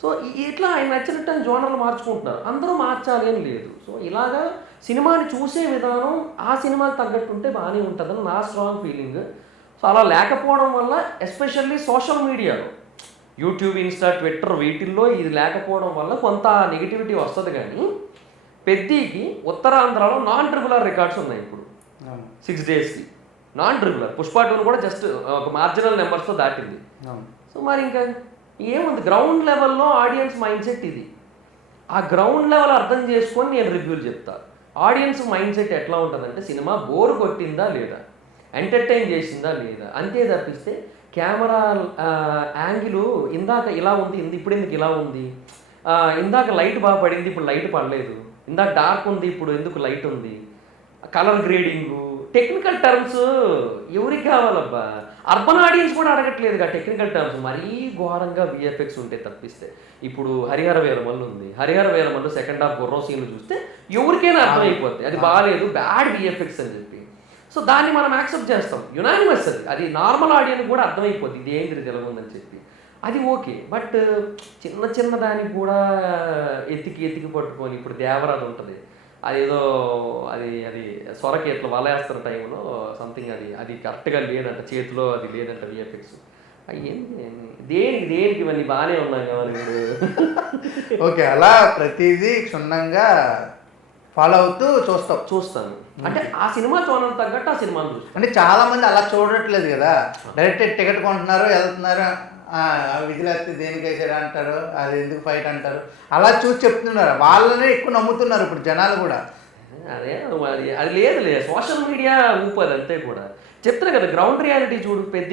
సో ఇట్లా ఆయన నచ్చినట్టు ఆయన జోనర్లు మార్చుకుంటున్నారు. అందరూ మార్చాలి అని లేదు. సో ఇలాగా సినిమాని చూసే విధానం ఆ సినిమాకి తగ్గట్టు ఉంటే బాగానే ఉంటుందని నా స్ట్రాంగ్ ఫీలింగ్. సో అలా లేకపోవడం వల్ల ఎస్పెషల్లీ సోషల్ మీడియాలో యూట్యూబ్, ఇన్స్టా, ట్విట్టర్ వీటిల్లో ఇది లేకపోవడం వల్ల కొంత నెగిటివిటీ వస్తుంది. కానీ పెద్దీకి ఉత్తరాంధ్రలో నాన్ ట్రిపులర్ రికార్డ్స్ ఉన్నాయి ఇప్పుడు 6 daysకి. నాన్ ట్రిపులర్ పుష్ప 2 కూడా జస్ట్ ఒక మార్జినల్ నెంబర్స్తో దాటింది. సో మరి ఇంకా ఏముంది, గ్రౌండ్ లెవెల్లో ఆడియన్స్ మైండ్ సెట్ ఇది. ఆ గ్రౌండ్ లెవెల్ అర్థం చేసుకొని నేను రివ్యూలు చెప్తాను. ఆడియన్స్ మైండ్ సెట్ ఎట్లా ఉంటుందంటే సినిమా బోర్ కొట్టిందా లేదా, ఎంటర్టైన్ చేసిందా లేదా, అంతే తప్పిస్తే కెమెరా యాంగిల్ ఇందాక ఇలా ఉంది, ఇప్పుడు ఎందుకు ఇలా ఉంది, ఇందాక లైట్ బాగా పడింది ఇప్పుడు లైట్ పడలేదు, ఇందాక డార్క్ ఉంది ఇప్పుడు ఎందుకు లైట్ ఉంది, కలర్ గ్రేడింగు, టెక్నికల్ టర్మ్స్ ఎవరికి కావాలబ్బా. అర్బన్ ఆడియన్స్ కూడా అడగట్లేదుగా టెక్నికల్ టర్మ్స్. మరీ ఘోరంగా విఎఫ్ఎక్స్ ఉంటే తప్పిస్తే ఇప్పుడు హరిహర వీరమల్లు ఉంది, హరిహర వీరమల్లు సెకండ్ హాఫ్ గుర్రం సీన్లు చూస్తే ఎవరికైనా అర్థమైపోద్ది అది బాగాలేదు, బ్యాడ్ విఎఫ్ఎక్స్ అని చెప్పి. సో దాన్ని మనం యాక్సెప్ట్ చేస్తాం, యునానిమస్ అది నార్మల్ ఆడియన్స్ కూడా అర్థమైపోద్ది ఇది ఏంటి తెలుగుందని చెప్పి. అది ఓకే. బట్ చిన్న చిన్న దానికి కూడా ఎత్తికి పట్టుకొని ఇప్పుడు దేవరాది ఉంటుంది, అదేదో అది అది సొరకి ఇట్లా వలేస్తున్న టైంలో సంథింగ్ అది కరెక్ట్గా లేదంట, చేతిలో అది లేదంట విఎఫ్ఎక్స్. అవి ఏంటి దేనికి ఇవన్నీ బాగానే ఉన్నాయి కావాలి ఇప్పుడు. ఓకే, అలా ప్రతిదీ క్షుణ్ణంగా ఫాలో అవుతూ చూస్తాను. అంటే ఆ సినిమా చూడాలని తగ్గట్టు ఆ సినిమాను చూస్తాను. అంటే చాలా మంది అలా చూడట్లేదు కదా, డైరెక్ట్ టికెట్ కొంటున్నారు వెళ్తున్నారు, విజిలేస్తే దేనికి వేసాడు అంటారు, అది ఎందుకు ఫైట్ అంటారు, అలా చూసి చెప్తున్నారు. వాళ్ళనే ఎక్కువ నమ్ముతున్నారు ఇప్పుడు జనాలు కూడా. అదే అది లేదు సోషల్ మీడియా ఊపది అంతే కూడా. చెప్తున్నా కదా గ్రౌండ్ రియాలిటీ చూడు, పెద్ద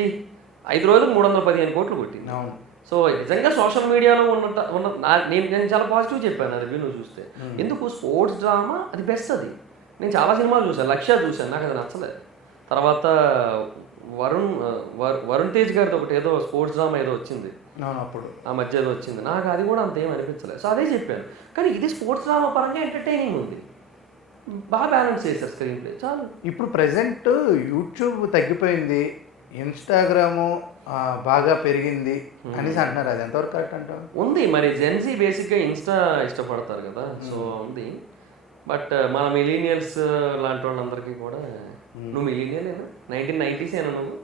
5 రోజులకు 315 కోట్లు కొట్టింది. అవును. సో నిజంగా సోషల్ మీడియాలో నేను చాలా పాజిటివ్ చెప్పాను అది రివ్యూ చూస్తే. ఎందుకు స్పోర్ట్స్ డ్రామా అది బెస్ట్. అది నేను చాలా సినిమాలు చూసాను, లక్ష్య చూశాను, నాకు అది నచ్చలేదు. తర్వాత వరుణ్ తేజ్ గారితో ఒకటి ఏదో స్పోర్ట్స్ డ్రామా ఏదో వచ్చింది అప్పుడు ఆ మధ్య ఏదో వచ్చింది, నాకు అది కూడా అంత ఏం అనిపించలేదు. సో అదే చెప్పాను. కానీ ఇది స్పోర్ట్స్ డ్రామా పరంగా ఎంటర్టైనింగ్ ఉంది, బాగా బ్యాలెన్స్ చేశారు స్క్రీన్ ప్లే చాలు. ఇప్పుడు ప్రజెంట్ యూట్యూబ్ తగ్గిపోయింది, ఇన్స్టాగ్రాము బాగా పెరిగింది అనేసి అంటున్నారు. అది ఎంతవరకు కరెక్ట్ అంటారు? ఉంది మరి, జెన్సీ బేసిక్గా ఇన్స్టా ఇష్టపడతారు కదా, సో ఉంది. బట్ మన మిలీనియల్స్ లాంటి వాళ్ళందరికీ కూడా, నువ్వు మిలీనియలేనా 1990s నువ్వు?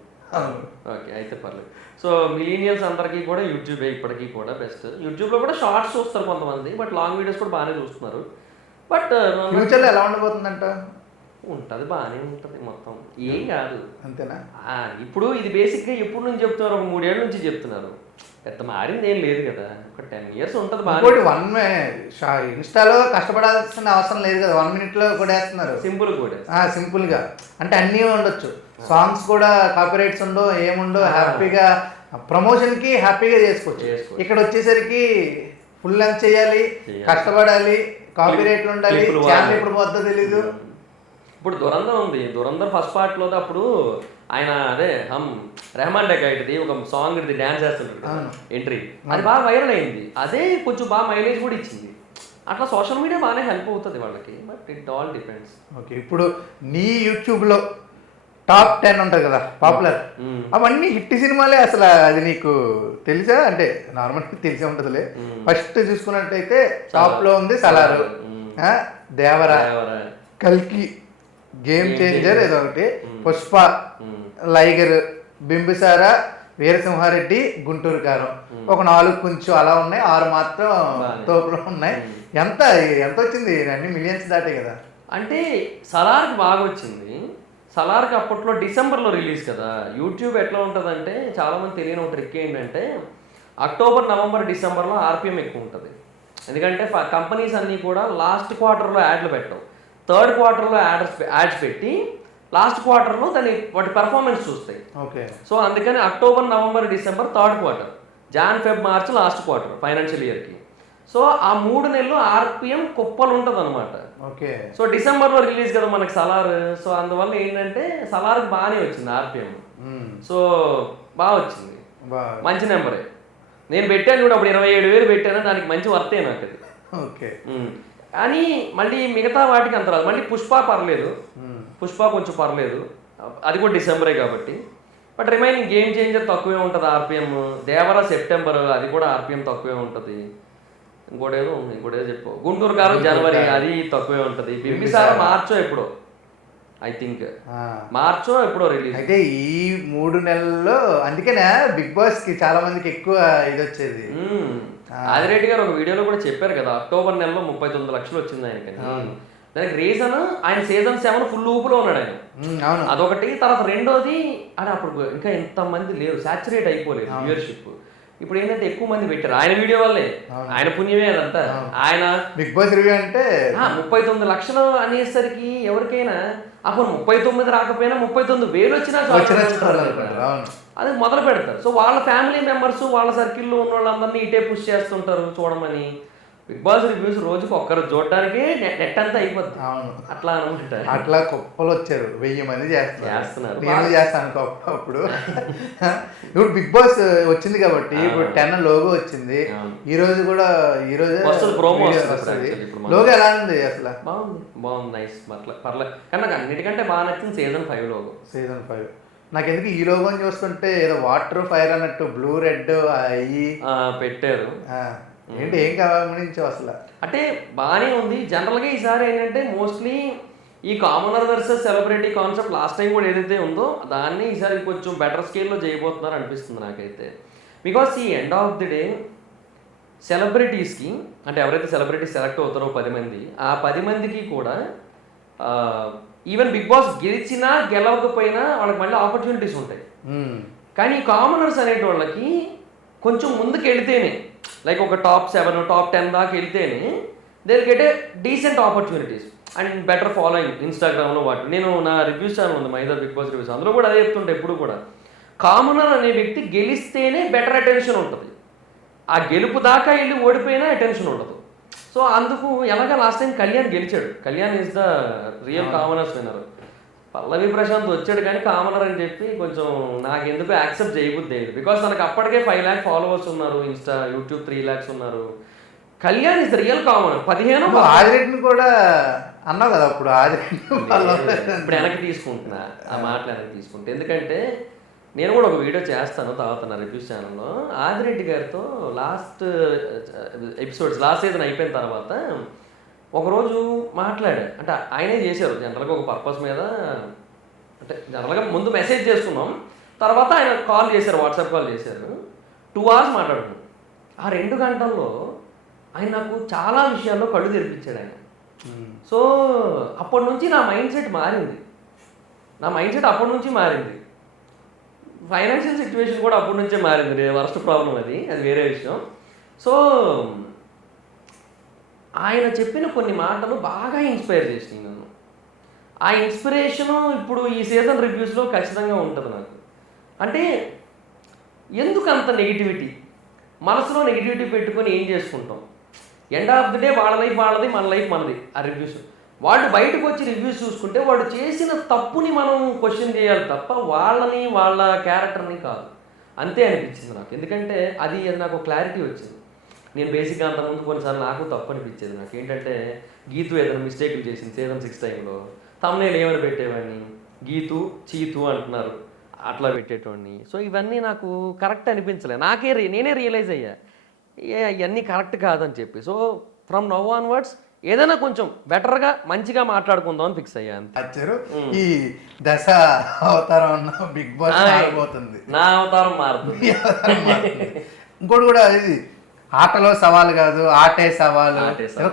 ఓకే, అయితే పర్లేదు. సో మిలీనియల్స్ అందరికీ కూడా యూట్యూబే ఇప్పటికీ కూడా బెస్ట్. యూట్యూబ్లో కూడా షార్ట్స్ చూస్తారు కొంతమంది, బట్ లాంగ్ వీడియోస్ కూడా బాగానే చూస్తున్నారు. బట్ ఫ్యూచర్లో ఎలా ఉండబోతుందంట? ఉంటుంది, బాగానే ఉంటుంది, మొత్తం ఏం కాదు. అంతేనా? ఇప్పుడు ఇది బేసిక్గా ఎప్పుడు నుంచి చెప్తున్నారు, ఒక 3 ఏళ్ళ నుంచి చెప్తున్నారు, పెద్ద మారింది ఏం లేదు కదా, ఒక 10 years ఉంటుంది బాగా. ఇన్స్టాలో కష్టపడాల్సిన అవసరం లేదు కదా, 1 minute కూడా వేస్తున్నారు, సింపుల్గా. అంటే అన్నీ ఉండొచ్చు, సాంగ్స్ కూడా కాపీరైట్స్ ఉండవు, ఏముండో, హ్యాపీగా ప్రమోషన్కి హ్యాపీగా చేసుకోవచ్చు. ఇక్కడ వచ్చేసరికి ఫుల్ లెంత్ చేయాలి, కష్టపడాలి, కాపీరైట్లు ఉండాలి, ఛానల్ ఎప్పుడు పోద్దో తెలీదు. ఇప్పుడు దురంధర్ ఉంది, దురంధర్ ఫస్ట్ పార్ట్లో అప్పుడు ఆయన అదే రెహమాన్ డెకాయిట్ది ఒక సాంగ్ ఇది డ్యాన్స్ చేస్తుంటాడు ఎంట్రీ, అది బాగా వైరల్ అయింది, అదే కొంచెం బాగా మైలేజ్ కూడా ఇచ్చింది. అట్లా సోషల్ మీడియా బాగానే హెల్ప్ అవుతుంది వాళ్ళకి, but it all depends. Okay, ఇప్పుడు నీ యూట్యూబ్లో టాప్ 10 ఉంటుంది కదా పాపులర్, అవన్నీ హిట్ సినిమాలే. అసలు అది నీకు తెలుసా? అంటే నార్మల్గా తెలిసే ఉంటుందిలే. ఫస్ట్ చూసుకున్నట్టయితే టాప్లో ఉంది సలారు, దేవరా, కల్కి, గేమ్ చేంజర్ ఏదో ఒకటి, పుష్ప, లైగర్, బింబిసార, వీరసింహారెడ్డి, గుంటూరు కారం, ఒక 4 కొంచెం అలా ఉన్నాయి, 6 మాత్రం తోపులో ఉన్నాయి. ఎంత వచ్చింది? అన్ని మిలియన్స్ దాటే కదా. అంటే సలార్కి బాగా వచ్చింది. సలార్కి అప్పట్లో డిసెంబర్లో రిలీజ్ కదా. యూట్యూబ్ ఎట్లా ఉంటుందంటే చాలామంది తెలియని ఒక ట్రిక్ ఏంటంటే అక్టోబర్, నవంబర్, డిసెంబర్లో ఆర్పిఎం ఎక్కువ ఉంటుంది. ఎందుకంటే కంపెనీస్ అన్నీ కూడా లాస్ట్ క్వార్టర్లో యాడ్లు పెట్టవు, థర్డ్ క్వార్టర్లో యాడ్స్ పెట్టి లాస్ట్ క్వార్టర్లో వాటి పెర్ఫార్మెన్స్ చూస్తాయి. ఓకే. సో అందుకని October, November, December third quarter, Jan, Feb, March last quarter financial ఇయర్కి. సో ఆ 3 నెలలు ఆర్పిఎం కుప్పలు ఉంటుంది అనమాట. ఓకే. సో డిసెంబర్లో రిలీజ్ కదా మనకి సలార్, సో అందువల్ల ఏంటంటే సలార్కి బాగానే వచ్చింది ఆర్పిఎం. సో బాగా వచ్చింది, మంచి నెంబరే. నేను పెట్టాను కూడా అప్పుడు 27,000 పెట్టాను, దానికి మంచి వర్తే నాకు అది. ఓకే. కానీ మళ్ళీ మిగతా వాటికి అంత రాదు. మళ్ళీ పుష్ప పర్లేదు, పుష్ప కొంచెం పర్లేదు, అది కూడా డిసెంబరే కాబట్టి. బట్ రిమైనింగ్ గేమ్ చేంజర్ తక్కువే ఉంటుంది ఆర్పిఎం. దేవర సెప్టెంబర్, అది కూడా ఆర్పిఎం తక్కువే ఉంటుంది. ఇంకోటేదో చెప్పు, గుంటూరు కారు జనవరి, అది తక్కువే ఉంటుంది. బింబిసార మార్చో ఎప్పుడో, ఐ థింక్ మార్చో ఎప్పుడో రిలీజ్. అయితే ఈ 3 నెలల్లో అందుకనే బిగ్ బాస్ కి చాలా మందికి ఎక్కువ ఇది వచ్చేది. ఆదిరెడ్డి గారు ఒక వీడియోలో కూడా చెప్పారు కదా, అక్టోబర్ నెలలో 39 లక్షలు వచ్చింది ఆయనకి. దానికి రీజన్ ఆయన సీజన్ 7 ఫుల్ ఊపులో ఉన్నాడు ఆయన, అదొకటి. తర్వాత రెండోది అని అప్పుడు ఇంకా ఎంతమంది లేరు, సాచురేట్ అయిపోలేదు వ్యూయర్షిప్. ఇప్పుడు ఏంటంటే ఎక్కువ మంది పెట్టారు ఆయన వీడియో వల్లే, ఆయన పుణ్యమే అదంతా. ఆయన బిగ్ బాస్ రివ్యూ అంటే 39 లక్షలు అనేసరికి ఎవరికైనా అప్పుడు 39 రాకపోయినా 39,000 వచ్చినా అది మొదలు పెడతారు. సో వాళ్ళ ఫ్యామిలీ మెంబర్స్, వాళ్ళ సర్కిల్లో ఉన్న వాళ్ళందరినీ ఇటే పుష్ చేస్తుంటారు చూడమని. బిగ్ బాస్ రివ్యూస్ రోజుకి ఒక్కరు చూడడానికి నెట్ అంతా అయిపోద్ది. అట్లా అనమాట. అట్లా కుప్పలు వచ్చారు, 1000 మంది చేస్తున్నారు. నేను చేస్తాను అప్పుడు. ఇప్పుడు బిగ్ బాస్ వచ్చింది కాబట్టి ఇప్పుడు 10 లోగో వచ్చింది. ఈ రోజు కూడా ఈ రోజు ప్రోమో వస్తుంది. లోగో ఎలా ఉంది అసలు? బాగుంది నైస్, పర్లేదు. కానీ నాకు అన్నిటికంటే బాగా నచ్చింది సీజన్ 5 లోగో. సీజన్ 5 నాకు ఎందుకు ఈ లోగోని చూస్తుంటే ఏదో వాటర్ ఫైర్ అన్నట్టు బ్లూ రెడ్ అయ్యి పెట్టారు. ఏంటి ఏం గమనించావు అసలు? అంటే బాగానే ఉంది. జనరల్గా ఈసారి ఏంటంటే మోస్ట్లీ ఈ commoner versus celebrity concept last time కూడా ఏదైతే ఉందో దాన్ని ఈసారి కొంచెం బెటర్ స్కేల్లో చేయబోతున్నారు అనిపిస్తుంది నాకైతే. బికాస్ ఈ ఎండ్ ఆఫ్ ది డే సెలబ్రిటీస్కి, అంటే ఎవరైతే సెలబ్రిటీ సెలెక్ట్ అవుతారో 10 మంది, ఆ 10 మందికి కూడా ఈవెన్ బిగ్ బాస్ గెలిచినా గెలవకపోయినా వాళ్ళకి మళ్ళీ ఆపర్చునిటీస్ ఉంటాయి. కానీ కామనర్స్ అనేటి వాళ్ళకి కొంచెం ముందుకు వెళితేనే, లైక్ ఒక టాప్ 7 టాప్ 10 దాకా వెళ్తేనే they will get a decent opportunities and better following ఇన్స్టాగ్రామ్లో వాటి. నేను నా రివ్యూస్ ఛానల్ ఉంది మైదా బిగ్ బాస్ రివ్యూస్, అందులో కూడా అదే చెప్తుంటే ఎప్పుడు కూడా కామనర్ అనే వ్యక్తి గెలిస్తేనే బెటర్ అటెన్షన్ ఉంటుంది. ఆ గెలుపు దాకా వెళ్ళి ఓడిపోయినా అటెన్షన్ ఉండదు. సో అందుకు ఎలాగా లాస్ట్ టైం కళ్యాణ్ గెలిచాడు. Kalyan is the real commoners winner. Pallavi Prashant వచ్చాడు కానీ కామనర్ అని చెప్పి కొంచెం నాకు ఎందుకు యాక్సెప్ట్ చేయబుద్ది అయ్యింది. బికాస్ తనకు అప్పటికే 5 lakh ఫాలోవర్స్ ఉన్నారు, ఇన్స్టా యూట్యూబ్ 3 lakhs ఉన్నారు. Kalyan is the real commoner. 15 ఆదిరెడ్డిని కూడా అన్నావు కదా అప్పుడు. ఇప్పుడు వెనక్కి తీసుకుంటున్నా ఆ మాటలు, వెనక్కి తీసుకుంటే. ఎందుకంటే నేను కూడా ఒక వీడియో చేస్తాను తర్వాత నా రివ్యూస్ ఛానల్లో. ఆదిరెడ్డి గారితో లాస్ట్ సీజన్ అయిపోయిన తర్వాత ఒకరోజు మాట్లాడా. అంటే ఆయనే చేశారు జనరల్గా ఒక పర్పస్ మీద. అంటే జనరల్గా ముందు మెసేజ్ చేసుకున్నాం, తర్వాత ఆయన కాల్ చేశారు, వాట్సాప్ కాల్ చేశారు. 2 hours మాట్లాడుకున్నాం. ఆ 2 గంటల్లో ఆయన నాకు చాలా విషయాల్లో కళ్ళు తెరిపించాడు ఆయన. సో అప్పటి నుంచి నా మైండ్ సెట్ మారింది. అప్పటి నుంచి మారింది. ఫైనాన్షియల్ సిచ్యువేషన్ కూడా అప్పటి నుంచే మారింది. వర్స్ట్ ప్రాబ్లం అది వేరే విషయం. సో ఆయన చెప్పిన కొన్ని మాటలు బాగా ఇన్స్పైర్ చేసినాయి నన్ను. ఆ ఇన్స్పిరేషను ఇప్పుడు ఈ సీజన్ రివ్యూస్లో ఖచ్చితంగా ఉంటుంది నాకు. అంటే ఎందుకు అంత నెగిటివిటీ, మనసులో నెగిటివిటీ పెట్టుకొని ఏం చేసుకుంటాం? ఎండ్ ఆఫ్ ది డే వాళ్ళ లైఫ్ వాళ్ళది, మన లైఫ్ మనది. ఆ రివ్యూస్ వాళ్ళు బయటకు వచ్చి రివ్యూస్ చూసుకుంటే వాడు చేసిన తప్పుని మనం క్వశ్చన్ చేయాలి తప్ప వాళ్ళని, వాళ్ళ క్యారెక్టర్ని కాదు. అంతే అనిపించింది నాకు. ఎందుకంటే అది నాకు క్లారిటీ వచ్చింది. నేను బేసిక్గా అంతకుముందు కొన్నిసార్లు నాకు తప్పు అనిపించేది. నాకు ఏంటంటే గీతు ఏదైనా మిస్టేక్లు చేసింది సీజన్ 6 టైంలో తమ్నేల్ ఏమని పెట్టేవాడిని, గీతు చీతు అంటున్నారు అట్లా పెట్టేటోడిని. సో ఇవన్నీ నాకు కరెక్ట్ అనిపించలే. నేనే రియలైజ్ అయ్యా ఇవన్నీ కరెక్ట్ కాదని చెప్పి. సో ఫ్రమ్ నౌ ఆన్వర్డ్స్ ఏదైనా కొంచెం బెటర్గా మంచిగా మాట్లాడుకుందాం అని ఫిక్స్ అయ్యాను. ఈ దశ అవతారం బిగ్ బాస్ మారిపోతుంది, నా అవతారం మారుతుంది. ఇంకోటి కూడా ఇది ఆటలో సవాల్ కాదు, ఆటే సవాలు.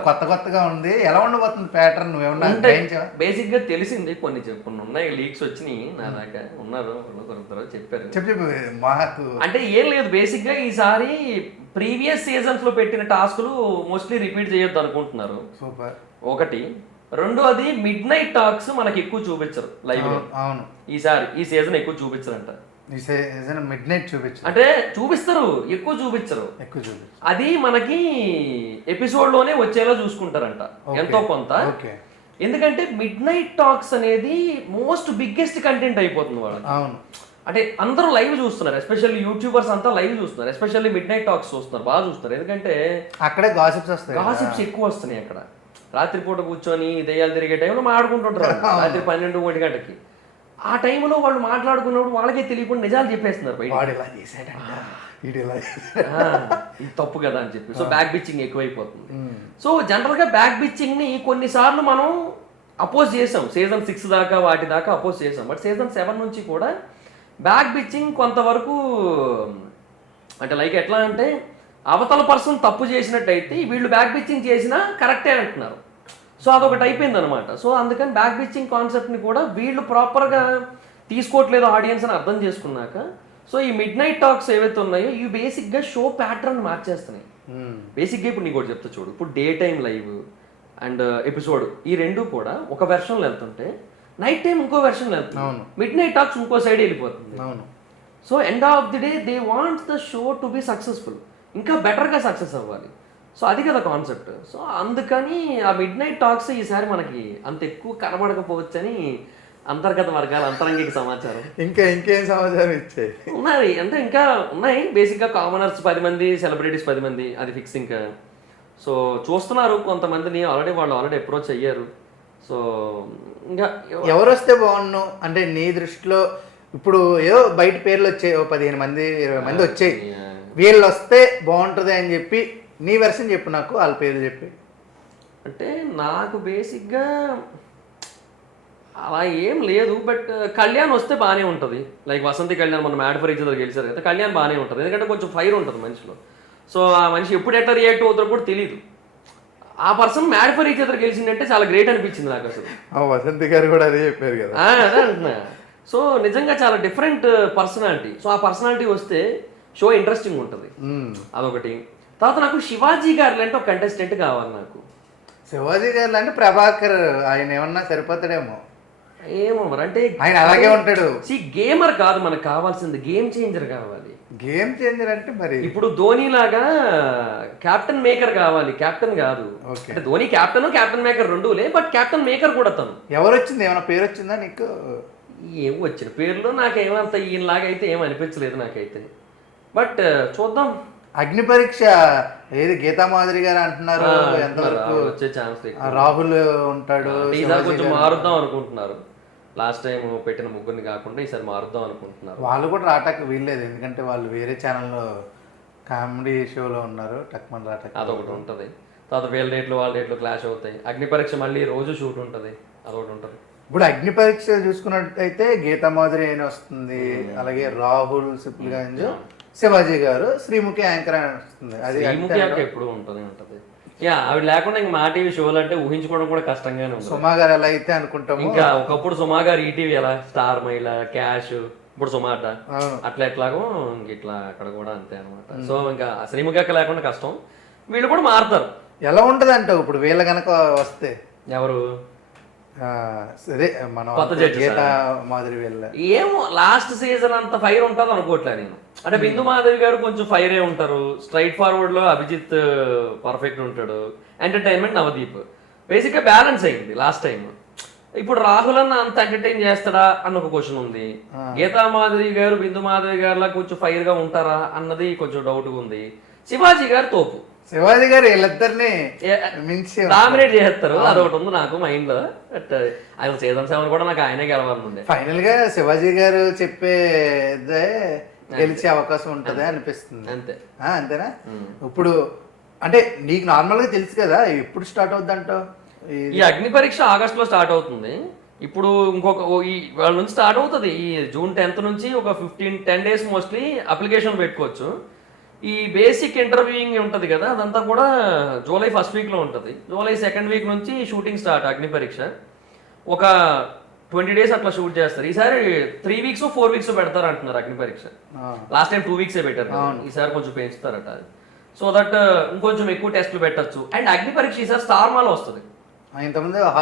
కొత్తగా ఉంది. ఎలా ఉండబోతుంది ప్యాటర్న్? నువ్వేమన్నా బేసిక్ గా తెలిసింది. కొన్ని ఉన్నాయి, లీక్స్ వచ్చినాయి నా దాకా, ఉన్నారు చెప్పారు. మాకు అంటే ఏం లేదు, బేసిక్ గా ఈసారి ప్రీవియస్ సీజన్స్ లో పెట్టిన టాస్కులు మోస్ట్లీ రిపీట్ చేయొద్దు అనుకుంటున్నారు. సూపర్. ఒకటి. రెండు, అది మిడ్ నైట్ టాక్స్ మనకి ఎక్కువ చూపించరు లైవ్ లో. అవును, ఈసారి ఈ సీజన్ ఎక్కువ చూపించరంట. మిడ్ నైట్ చూపించరు, అంటే చూపిస్తారు, ఎక్కువ చూపించరు. అది మనకి ఎపిసోడ్ లోనే వచ్చేలా చూసుకుంటారంట ఎంతో కొంత. ఎందుకంటే మిడ్ నైట్ టాక్స్ అనేది మోస్ట్ బిగ్గెస్ట్ కంటెంట్ అయిపోతుంది వాళ్ళకి. అంటే అందరూ లైవ్ చూస్తున్నారు, ఎస్పెషల్లీ యూట్యూబర్స్ అంతా లైవ్ చూస్తున్నారు, ఎస్పెషల్లీ మిడ్ నైట్ టాక్స్ చూస్తున్నారు, బాగా చూస్తున్నారు. ఎందుకంటే అక్కడే గాసిప్స్ వస్తాయి, గాసిప్స్ ఎక్కువ వస్తున్నాయి అక్కడ. రాత్రిపూట కూర్చొని దెయ్యాలు తిరిగే టైంలో మాట్లాడుకుంటుంటారు రాత్రి 12-1 గంటకి. ఆ టైంలో వాళ్ళు మాట్లాడుకున్నప్పుడు వాళ్ళకే తెలియకుండా నిజాలు చెప్పేస్తున్నారు బయట. వాడు ఇలా చేశాడంట, వీడు ఇలా చేశాడు. ఇది తప్పు కదా అని చెప్పి. సో బ్యాక్ బిచ్చింగ్ ఎక్కువైపోతుంది. సో జనరల్గా బ్యాక్ బిచ్చింగ్ని కొన్నిసార్లు మనం అపోజ్ చేసాం, సీజన్ 6 దాకా వాటి దాకా అపోజ్ చేసాం. బట్ సీజన్ 7 నుంచి కూడా బ్యాక్ బిచ్చింగ్ కొంతవరకు అంటే లైక్ ఎట్లా అంటే అవతల పర్సన్ తప్పు చేసినట్టయితే వీళ్ళు బ్యాక్ బిచ్చింగ్ చేసినా కరెక్టే అంటున్నారు. సో అదొకటి అయిపోయింది అనమాట. సో అందుకని బ్యాక్ బిచ్చింగ్ కాన్సెప్ట్ని కూడా వీళ్ళు ప్రాపర్గా తీసుకోవట్లేదు ఆడియన్స్ అని అర్థం చేసుకున్నాక, సో ఈ మిడ్ నైట్ టాక్స్ ఏవైతే ఉన్నాయో ఇవి బేసిక్గా షో ప్యాటర్న్ మార్చేస్తున్నాయి. బేసిక్గా ఇప్పుడు నీకు ఒకటి చెప్తా చూడు. ఇప్పుడు day time live and episode ఈ రెండు కూడా ఒక వెర్షన్లో వెళ్తుంటే నైట్ టైం ఇంకో వెర్షన్లో వెళ్తుంది, మిడ్ నైట్ టాక్స్ ఇంకో సైడ్ వెళ్ళిపోతుంది. So end of the day they want the show to be successful, ఇంకా బెటర్గా సక్సెస్ అవ్వాలి. సో అది కదా కాన్సెప్ట్. సో అందుకని ఆ మిడ్ నైట్ టాక్స్ ఈసారి మనకి అంత ఎక్కువ కనబడకపోవచ్చని అంతర్గత వర్గాల అంతరంగిక సమాచారం. ఇంకేం సమాచారం ఇచ్చాయి ఉన్నాయి అంటే ఇంకా ఉన్నాయి. బేసిక్గా కామనర్స్ 10 మంది, సెలబ్రిటీస్ 10 మంది, అది ఫిక్స్. ఇంకా సో చూస్తున్నారు కొంతమందిని, వాళ్ళు ఆల్రెడీ అప్రోచ్ అయ్యారు. సో ఇంకా ఎవరు వస్తే బాగుండు అంటే నీ దృష్టిలో? ఇప్పుడు ఏదో బయట పేర్లు వచ్చాయి, 15 మంది 20 మంది వచ్చాయి, వీళ్ళు వస్తే బాగుంటుంది అని చెప్పి నీ వెర్షన్ చెప్పు నాకు, వాళ్ళ పేర్లు చెప్పి. అంటే నాకు బేసిక్గా అలా ఏం లేదు, బట్ కళ్యాణ్ వస్తే బాగానే ఉంటుంది. లైక్ వసంతి కళ్యాణ్ మన మ్యాడ్ ఫర్ ఈచ్ అదర్ గెలిచారు కదా, కళ్యాణ్ బాగానే ఉంటుంది. ఎందుకంటే కొంచెం ఫైర్ ఉంటుంది మనిషిలో. సో ఆ మనిషి ఎప్పుడు ఎట్లా రియాక్ట్ అవుతారో కూడా తెలియదు. ఆ person mad for each other గెలిచిందంటే చాలా గ్రేట్ అనిపించింది నాకు అసలు. వసంతి గారు కూడా అదే చెప్పారు కదా. అదే అంటున్నా. సో నిజంగా చాలా డిఫరెంట్ పర్సనాలిటీ. సో ఆ పర్సనాలిటీ వస్తే షో ఇంట్రెస్టింగ్ ఉంటుంది, అదొకటి. తర్వాత నాకు శివాజీ గారు అంటే ఒక కంటెస్టెంట్ కావాలి నాకు. శివాజీ గారు అంటే ప్రభాకర్, ఆయన ఏమన్నా సరిపోతాడేమో. ఏమో మరి, అంటే ఆయన అలాగే ఉంటాడు. గేమర్ కాదు మనకు కావాల్సింది, గేమ్ చేంజర్ కావాలి. గేమ్ చేంజర్ అంటే మరి ఇప్పుడు ధోని లాగా క్యాప్టెన్ మేకర్ కావాలి, క్యాప్టెన్ కాదు. అంటే ధోని క్యాప్టెన్ మేకర్ రెండులే, బట్ క్యాప్టెన్ మేకర్ కూడా తను. ఎవరు వచ్చింది, ఏమైనా పేరు వచ్చిందా నీకు? ఏం వచ్చిన పేర్లు నాకేమంత ఈయనలాగా అయితే ఏం అనిపించలేదు నాకైతే. బట్ చూద్దాం. అగ్ని పరీక్ష ఏది గీతా మాధురి గారు అంటున్నారు, ఎంతవరకు వచ్చే ఛాన్స్? రాహుల్ ఉంటాడు, ఈసారి కొంచెం మారుద్దాం అనుకుంటున్నారు. లాస్ట్ టైం పెట్టిన ముగ్గురిని కాకుండా ఈసారి మారుద్దాం అనుకుంటున్నారు. వాళ్ళు కూడా రాటాక వీల్లేదు, ఎందుకంటే వాళ్ళు వేరే ఛానల్లో కామెడీ షోలో ఉన్నారు. టక్మన్ రాటాక అదొకటి ఉంటుంది. తర్వాత వీళ్ళ డేట్లు వాళ్ళ డేట్లు క్లాష్ అవుతాయి. అగ్ని పరీక్ష మళ్ళీ రోజు షూట్ ఉంటుంది, అదొకటి ఉంటుంది. ఇప్పుడు అగ్ని పరీక్ష చూసుకున్నట్టయితే గీతా మాధురి అయిన వస్తుంది, అలాగే రాహుల్ సిప్లిగంజ్, శివాజీ గారు, శ్రీముఖి యాంకర్ అని వస్తుంది. అది ఎప్పుడు ఉంటుంది. యా, అవి లేకుండా ఇంకా మా టీవీ షోలు అంటే ఊహించుకోవడం కూడా కష్టంగానే ఉంది. సుమా గారు ఎలా అయితే అనుకుంటాము. ఇంకా ఒకప్పుడు సుమా గారు ఈటీవీ ఎలా, స్టార్ మహిళ, క్యాష్, ఇప్పుడు సుమాట అట్లా ఎట్లాగో ఇంక ఇట్లా అక్కడ కూడా అంతే అనమాట. సో ఇంకా శ్రీముఖి అక్క లేకుండా కష్టం. వీళ్ళు కూడా మారుతారు. ఎలా ఉంటుంది అంటే ఇప్పుడు వీళ్ళ కనుక వస్తే ఎవరు సరే మనం గీతా మాధురి వీళ్ళ ఏమో లాస్ట్ సీజన్ అంత ఫైర్ ఉంటుంది అనుకోవట్లే నేను. అంటే బిందు మాధవి గారు కొంచెం ఫైరే ఉంటారు. స్ట్రైట్ ఫార్వర్డ్ లో అభిజిత్ పర్ఫెక్ట్ ఉంటాడు. ఎంటర్టైన్మెంట్ నవదీప్ బేసిక్గా బ్యాలెన్స్ అయింది లాస్ట్ టైం. ఇప్పుడు రాహుల్ అన్న అంత ఎంటర్టైన్ చేస్తాడా అన్న ఒక క్వశ్చన్ ఉంది. గీతా మాధవి గారు బిందు మాధవి గారిలా కొంచెం ఫైర్ గా ఉంటారా అన్నది కొంచెం డౌట్ ఉంది. శివాజీ గారు తోపు. శివాజీ గారు వీళ్ళిద్దరిని మించి డామినేట్ చేస్తారు, అదొకటి ఉంది నాకు మైండ్ లో. బట్ అది సీజన్ 7 కూడా నాకు ఆయనే గెలవాలనుంది. ఫైనల్ గా శివాజీ గారు చెప్పేదే గెలిచే అవకాశం ఉంటది అనిపిస్తుంది. అంతే అంతేనా? ఇప్పుడు అంటే నీకు నార్మల్ గా తెలుసు కదా, ఎప్పుడు స్టార్ట్ అవుద్ది అంటావు? ఈ అగ్ని పరీక్ష ఆగస్ట్ లో స్టార్ట్ అవుతుంది. ఇప్పుడు ఇంకొక ఈ వాళ్ళ నుంచి స్టార్ట్ అవుతుంది. ఈ జూన్ 10th నుంచి ఒక 10 days మోస్ట్లీ అప్లికేషన్ పెట్టుకోవచ్చు. ఈ బేసిక్ ఇంటర్వ్యూయింగ్ ఉంటుంది కదా, అదంతా కూడా జూలై 1st week లో ఉంటుంది. జూలై 2nd week నుంచి షూటింగ్ స్టార్ట్. అగ్ని పరీక్ష ఒక 20 days అట్లా షూట్ చేస్తారు. ఈసారి 3 weeks 4 weeks పెడతారు అంటున్నారు అగ్ని పరీక్ష. లాస్ట్ టైం 2 weeks పెట్టారు, ఈసారి కొంచెం పెంచుతారట. సో దట్ ఇంకొంచెం ఎక్కువ టెస్ట్లు పెట్టచ్చు. అండ్ అగ్ని పరీక్ష ఈసారి స్టార్ మాలో వస్తుంది,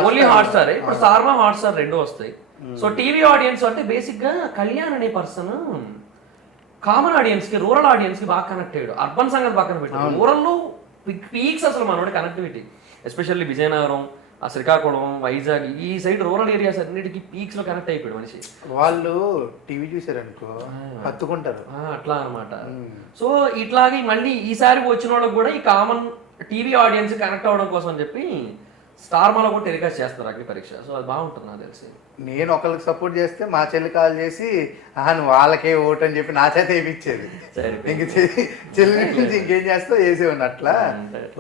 ఓన్లీ హాట్స్టార్. ఇప్పుడు స్టార్ మా హాట్స్టార్ రెండు వస్తాయి. సో టీవీ ఆడియన్స్ అంటే బేసిక్ గా కళ్యాణ్ అనే పర్సన్ కామన్ ఆడియన్స్ కి, రూరల్ ఆడియన్స్ కి బాగా కనెక్ట్ అయ్యాడు. అర్బన్ సంగతి పక్కన పెట్టాడు, రూరల్ లో పీక్స్ అసలు మనోడి కనెక్టివిటీ. ఎస్పెషల్లీ విజయనగరం, ఆ శ్రీకాకుళం, వైజాగ్ ఈ సైడ్ రూరల్ ఏరియాస్ అన్నిటికీ పీక్స్ లో కనెక్ట్ అయిపోయాడు మనిషి. వాళ్ళు టీవీ చూసారనుకో హత్తుకుంటారు అట్లా అనమాట. సో ఇట్లాగే మళ్ళీ ఈసారి వచ్చిన వాళ్ళకి కూడా ఈ కామన్ టీవీ ఆడియన్స్ కనెక్ట్ అవ్వడం కోసం అని చెప్పి స్టార్ మాలో కూడా టెలికాస్ట్ చేస్తారు అగ్ని పరీక్ష. సో అది బాగుంటుంది నాకు తెలిసి. నేను ఒకరికి సపోర్ట్ చేస్తే మా చెల్లి కాల్ చేసి నువ్వు వాళ్ళకే ఓటు అని చెప్పి నా చేత వేయించేది. ఇంక చెల్లి నుంచి ఇంకేం చేస్తావు వేసేవాడిని అట్లా.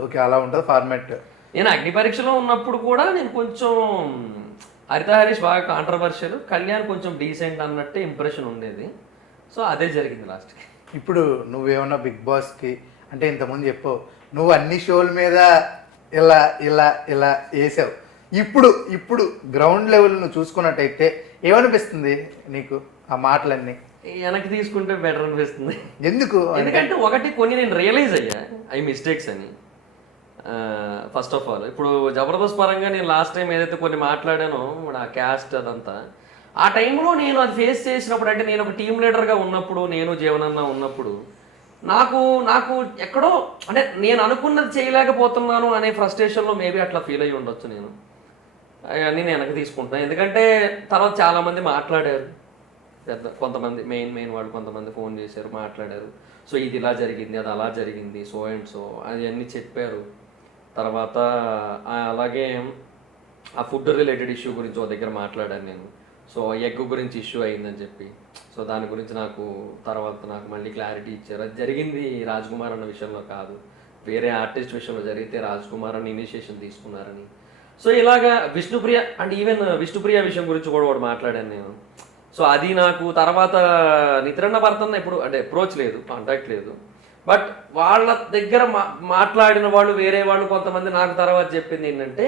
ఓకే, అలా ఉంటుంది ఫార్మాట్. నేను అగ్ని పరీక్షలో ఉన్నప్పుడు కూడా నేను కొంచెం హరిత హరీష్ బాగా కాంట్రవర్షియల్, కళ్యాణ్ కొంచెం డీసెంట్ అన్నట్టే ఇంప్రెషన్ ఉండేది. సో అదే జరిగింది లాస్ట్కి. ఇప్పుడు నువ్వేమన్నా బిగ్ బాస్కి అంటే ఇంతకుముందు చెప్పు, నువ్వు అన్ని షోల మీద ఇలా ఇలా ఇలా వేసావు. ఇప్పుడు గ్రౌండ్ లెవెల్ నువ్వు చూసుకున్నట్టయితే ఏమనిపిస్తుంది నీకు ఆ మాటలన్నీ? వెనక్కి తీసుకుంటే బెటర్ అనిపిస్తుంది. ఎందుకు? ఎందుకంటే ఒకటి కొన్ని నేను రియలైజ్ అయ్యా ఐ మిస్టేక్స్ అని. ఫస్ట్ ఆఫ్ ఆల్ ఇప్పుడు జబర్దస్త్ పరంగా నేను లాస్ట్ టైం ఏదైతే కొన్ని మాట్లాడానో ఆ క్యాస్ట్ అదంతా, ఆ టైంలో నేను అది ఫేస్ చేసినప్పుడు, అంటే నేను ఒక టీమ్ లీడర్గా ఉన్నప్పుడు, నేను జీవనన్న ఉన్నప్పుడు నాకు ఎక్కడో అంటే నేను అనుకున్నది చేయలేకపోతున్నాను అనే ఫ్రస్ట్రేషన్లో మేబీ అట్లా ఫీల్ అయ్యి ఉండొచ్చు. నేను అవన్నీ నేను వెనక్కి తీసుకుంటున్నాను. ఎందుకంటే తర్వాత చాలామంది మాట్లాడారు, కొంతమంది మెయిన్ వాళ్ళు కొంతమంది ఫోన్ చేశారు, మాట్లాడారు. సో ఇది ఇలా జరిగింది, అది అలా జరిగింది, సో అండ్ సో అది అన్నీ చెప్పారు. తర్వాత అలాగే ఆ ఫుడ్ రిలేటెడ్ ఇష్యూ గురించి ఒక దగ్గర మాట్లాడాను నేను. సో ఎగ్ గురించి ఇష్యూ అయిందని చెప్పి, సో దాని గురించి నాకు మళ్ళీ క్లారిటీ ఇచ్చారు. అది జరిగింది రాజ్ కుమార్ అన్న విషయంలో కాదు, వేరే ఆర్టిస్ట్ విషయంలో జరిగితే రాజ్ కుమార్ అన్న ఇనిషియేషన్ తీసుకున్నారని. సో ఇలాగా విష్ణుప్రియ అండ్ ఈవెన్ విష్ణుప్రియ విషయం గురించి కూడా మాట్లాడాను నేను. సో అది నాకు తర్వాత నిద్రన్న భర్తన్న ఇప్పుడు అంటే అప్రోచ్ లేదు, కాంటాక్ట్ లేదు. బట్ వాళ్ళ దగ్గర మాట్లాడిన వాళ్ళు వేరే వాళ్ళు కొంతమంది నాకు తర్వాత చెప్పింది ఏంటంటే,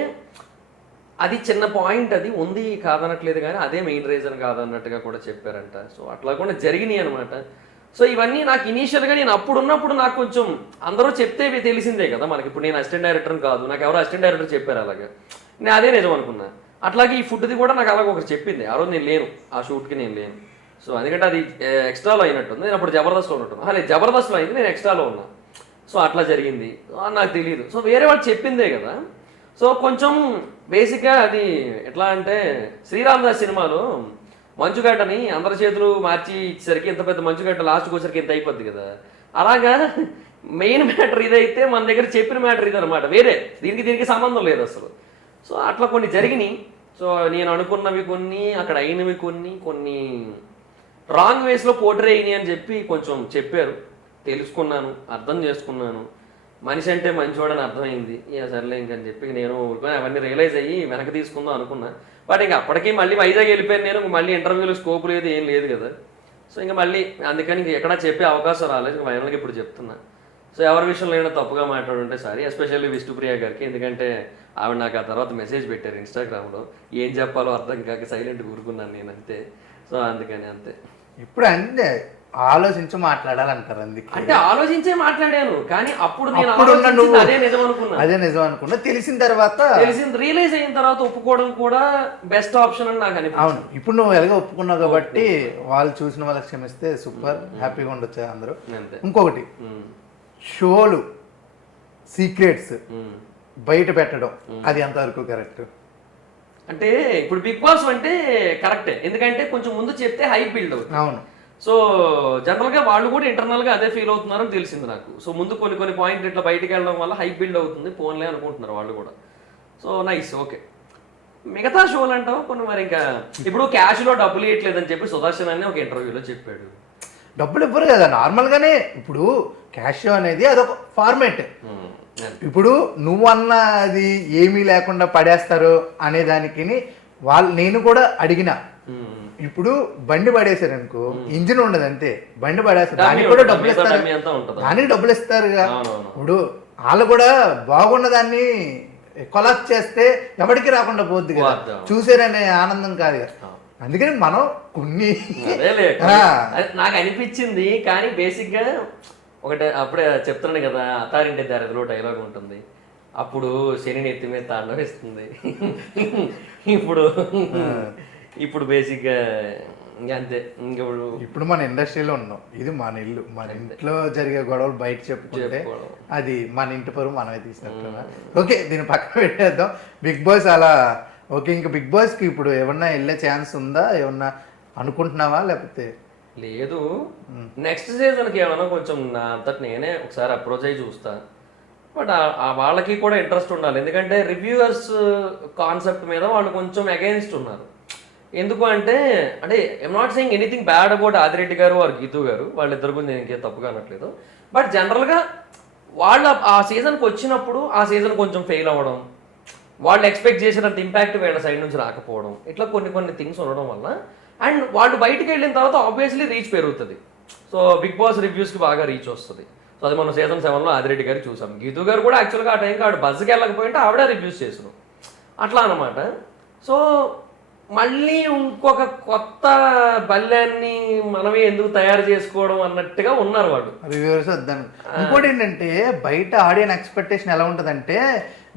అది చిన్న పాయింట్, అది ఉంది కాదనట్లేదు, కానీ అదే మెయిన్ రీజన్ కాదన్నట్టుగా కూడా చెప్పారంట. సో అట్లా కూడా జరిగినాయి అనమాట. సో ఇవన్నీ నాకు ఇనీషియల్గా నేను అప్పుడున్నప్పుడు నాకు కొంచెం అందరూ చెప్తే తెలిసిందే కదా మనకి. ఇప్పుడు నేను అసిస్టెంట్ డైరెక్టర్ని కాదు, నాకు ఎవరో అసిస్టెంట్ డైరెక్టర్ చెప్పారు అలాగే, నేను అదే నిజం అనుకున్నా. అట్లాగే ఈ ఫుడ్ది కూడా నాకు అలాగే ఒకటి చెప్పింది. ఆ రోజు నేను లేను, ఆ షూట్కి నేను లేను. సో ఎందుకంటే అది ఎక్స్ట్రాలో అయినట్టుంది, నేను అప్పుడు జబర్దస్త్లో ఉన్నట్టు. లేదు, జబర్దస్త్లో అయింది, నేను ఎక్స్ట్రాలో ఉన్నా. సో అట్లా జరిగింది, నాకు తెలియదు. సో వేరే వాళ్ళు చెప్పిందే కదా. సో కొంచెం బేసిక్గా అది ఎట్లా అంటే, శ్రీరామదాస్ సినిమాలో మంచుగడ్డని అందరి చేతులు మార్చి ఇచ్చేసరికి ఇంత పెద్ద మంచుగడ్డ లాస్ట్కి వచ్చేసరికి ఇంత అయిపోద్ది కదా. అలాగా మెయిన్ మ్యాటర్ ఇదైతే మన దగ్గర చెప్పిన మ్యాటర్ ఇదనమాట, వేరే దీనికి సంబంధం లేదు అసలు. సో అట్లా కొన్ని జరిగినాయి. సో నేను అనుకున్నవి కొన్ని, అక్కడ అయినవి కొన్ని రాంగ్ వేస్లో పోర్ట్రే అయినాయి అని చెప్పి కొంచెం చెప్పారు, తెలుసుకున్నాను, అర్థం చేసుకున్నాను. మనిషి అంటే మంచివాడని అర్థమైంది. సర్లే ఇంకని చెప్పి నేను అవన్నీ రియలైజ్ అయ్యి వెనక్కి తీసుకుందాం అనుకున్నా. బట్ ఇంకా అప్పటికీ మళ్ళీ వైజాగ్ వెళ్ళిపోయాను నేను. మళ్ళీ ఇంటర్వ్యూలో స్కోప్ లేదు, ఏం లేదు కదా. సో ఇంకా మళ్ళీ అందుకని ఇంక ఎక్కడా చెప్పే అవకాశం రాలేదు. ఇంకా ఫైనల్గా ఇప్పుడు చెప్తున్నా. సో ఎవరి విషయంలో అయినా తప్పుగా మాట్లాడుంటే సారీ, ఎస్పెషల్లీ విష్ణుప్రియ గారికి. ఎందుకంటే ఆవిడ నాకు ఆ తర్వాత మెసేజ్ పెట్టారు ఇన్స్టాగ్రామ్లో, ఏం చెప్పాలో అర్థం కాక సైలెంట్ కూరుకున్నాను నేను, అంతే. సో అందుకని అంతే. ఇప్పుడు అంతే ఆలోచించి మాట్లాడాలంటారు, అందుకే అంటే ఆలోచించే మాట్లాడాను. కానీ అప్పుడు నేను అదే నిజం అనుకున్నా. తెలిసిన తర్వాత రియలైజ్ అయిన తర్వాత ఒప్పుకోవడం కూడా బెస్ట్ ఆప్షన్ అని నాకు అనిపించింది. అవును, ఇప్పుడు నువ్వు ఎలాగో ఒప్పుకున్నావు కాబట్టి వాళ్ళు చూసిన వాళ్ళకి క్షమిస్తే సూపర్ హ్యాపీగా ఉండొచ్చు అందరూ. ఇంకొకటి, షోలు సీక్రెట్స్ బయట పెట్టడం అది ఎంతవరకు కరెక్ట్? అంటే ఇప్పుడు బిగ్ బాస్ అంటే కరెక్టే, ఎందుకంటే కొంచెం ముందు చెప్తే హైప్ బిల్డ్ అవుతుంది. అవును. సో జనరల్గా వాళ్ళు కూడా ఇంటర్నల్గా అదే ఫీల్ అవుతున్నారని తెలిసింది నాకు. సో ముందు కొన్ని పాయింట్లు ఇట్లా బయటికి వెళ్ళడం వల్ల హైప్ బిల్డ్ అవుతుంది, ఫోన్లే అనుకుంటున్నారు వాళ్ళు కూడా. So nice, okay. మిగతా షోలు అంటావు కొన్ని, మరి ఇంకా ఇప్పుడు క్యాష్లో డబ్బులు ఇవ్వట్లేదని చెప్పి సుదర్శన్ అని ఒక ఇంటర్వ్యూలో చెప్పాడు. డబ్బులు ఇవ్వరు కదా నార్మల్గానే. ఇప్పుడు క్యాష్ అనేది అదొక ఫార్మేట్. ఇప్పుడు నువ్వు అన్నది ఏమీ లేకుండా పడేస్తారు అనే దానికి నేను కూడా అడిగిన. ఇప్పుడు బండి పడేసారు అనుకో, ఇంజిన్ ఉండదు, అంతే. బండి పడేస్తారు, దానికి కూడా డబ్బులు ఇస్తారు, దానికి డబ్బులు ఇస్తారుగా. ఇప్పుడు వాళ్ళు కూడా బాగున్న దాన్ని కొలాప్స్ చేస్తే ఎవరికి రాకుండా పోద్ది కదా, చూసారనే ఆనందం కాదు కదా. అందుకని మనం కొన్ని నాకు అనిపించింది. కానీ బేసిక్గా ఒకటి అప్పుడే చెప్తున్నాను కదా, అత్తారింటి దారిలో డైలాగ్ ఉంటుంది, అప్పుడు శని నెత్తి మీద తాండవిస్తుంది. ఇప్పుడు బేసిక్గా ఇంకా అంతే. ఇప్పుడు మన ఇండస్ట్రీలో ఉన్నాం, ఇది మన ఇల్లు, మన ఇంట్లో జరిగే గొడవలు బయట చెప్పుకుంటే అది మన ఇంటి పరువు మనమే తీసినట్టు. ఓకే, దీన్ని పక్కన పెట్టేద్దాం. బిగ్ బాస్ అలా ఓకే. ఇంకా బిగ్ బాస్కి ఇప్పుడు ఏమన్నా వెళ్ళే ఛాన్స్ ఉందా, ఏమన్నా అనుకుంటున్నావా? లేకపోతే లేదు, నెక్స్ట్ సీజన్కి ఏమన్నా కొంచెం నా అంతటి నేనే ఒకసారి అప్రోచ్ అయ్యి చూస్తా. బట్ వాళ్ళకి కూడా ఇంట్రెస్ట్ ఉండాలి, ఎందుకంటే రివ్యూవర్స్ కాన్సెప్ట్ మీద వాళ్ళు కొంచెం అగైన్స్ట్ ఉన్నారు. ఎందుకు అంటే I'm not saying anything bad about Adireddy గారు ఆర్ గీతూ గారు, వాళ్ళిద్దరు గురించి నేను ఇంకేం తప్పుగా అనట్లేదు. బట్ జనరల్గా వాళ్ళు ఆ సీజన్కి వచ్చినప్పుడు ఆ సీజన్ కొంచెం ఫెయిల్ అవ్వడం, వాళ్ళు ఎక్స్పెక్ట్ చేసినంత ఇంపాక్ట్ వీళ్ళ సైడ్ నుంచి రాకపోవడం, ఇట్లా కొన్ని థింగ్స్ ఉండడం వల్ల, అండ్ వాళ్ళు బయటికి వెళ్ళిన తర్వాత ఆబ్వియస్లీ రీచ్ పెరుగుతుంది. సో బిగ్ బాస్ రివ్యూస్కి బాగా రీచ్ వస్తుంది. సో అది మనం సీజన్ 7లో ఆదిరెడ్డి గారు చూసాం. గీతూ గారు కూడా యాక్చువల్గా ఆ టైంకి ఆవిడ బస్కి వెళ్ళకపోయింటే ఆవిడ రివ్యూస్ చేసినాం అట్లా అనమాట. సో మళ్ళీ ఇంకొక కొత్త బల్యాన్ని మనమే ఎందుకు తయారు చేసుకోవడం అన్నట్టుగా ఉన్నారు వాళ్ళు రివ్యూవర్స్. వద్దాను. ఇంకోటి ఏంటంటే బయట ఆడియన్ ఎక్స్పెక్టేషన్ ఎలా ఉంటుందంటే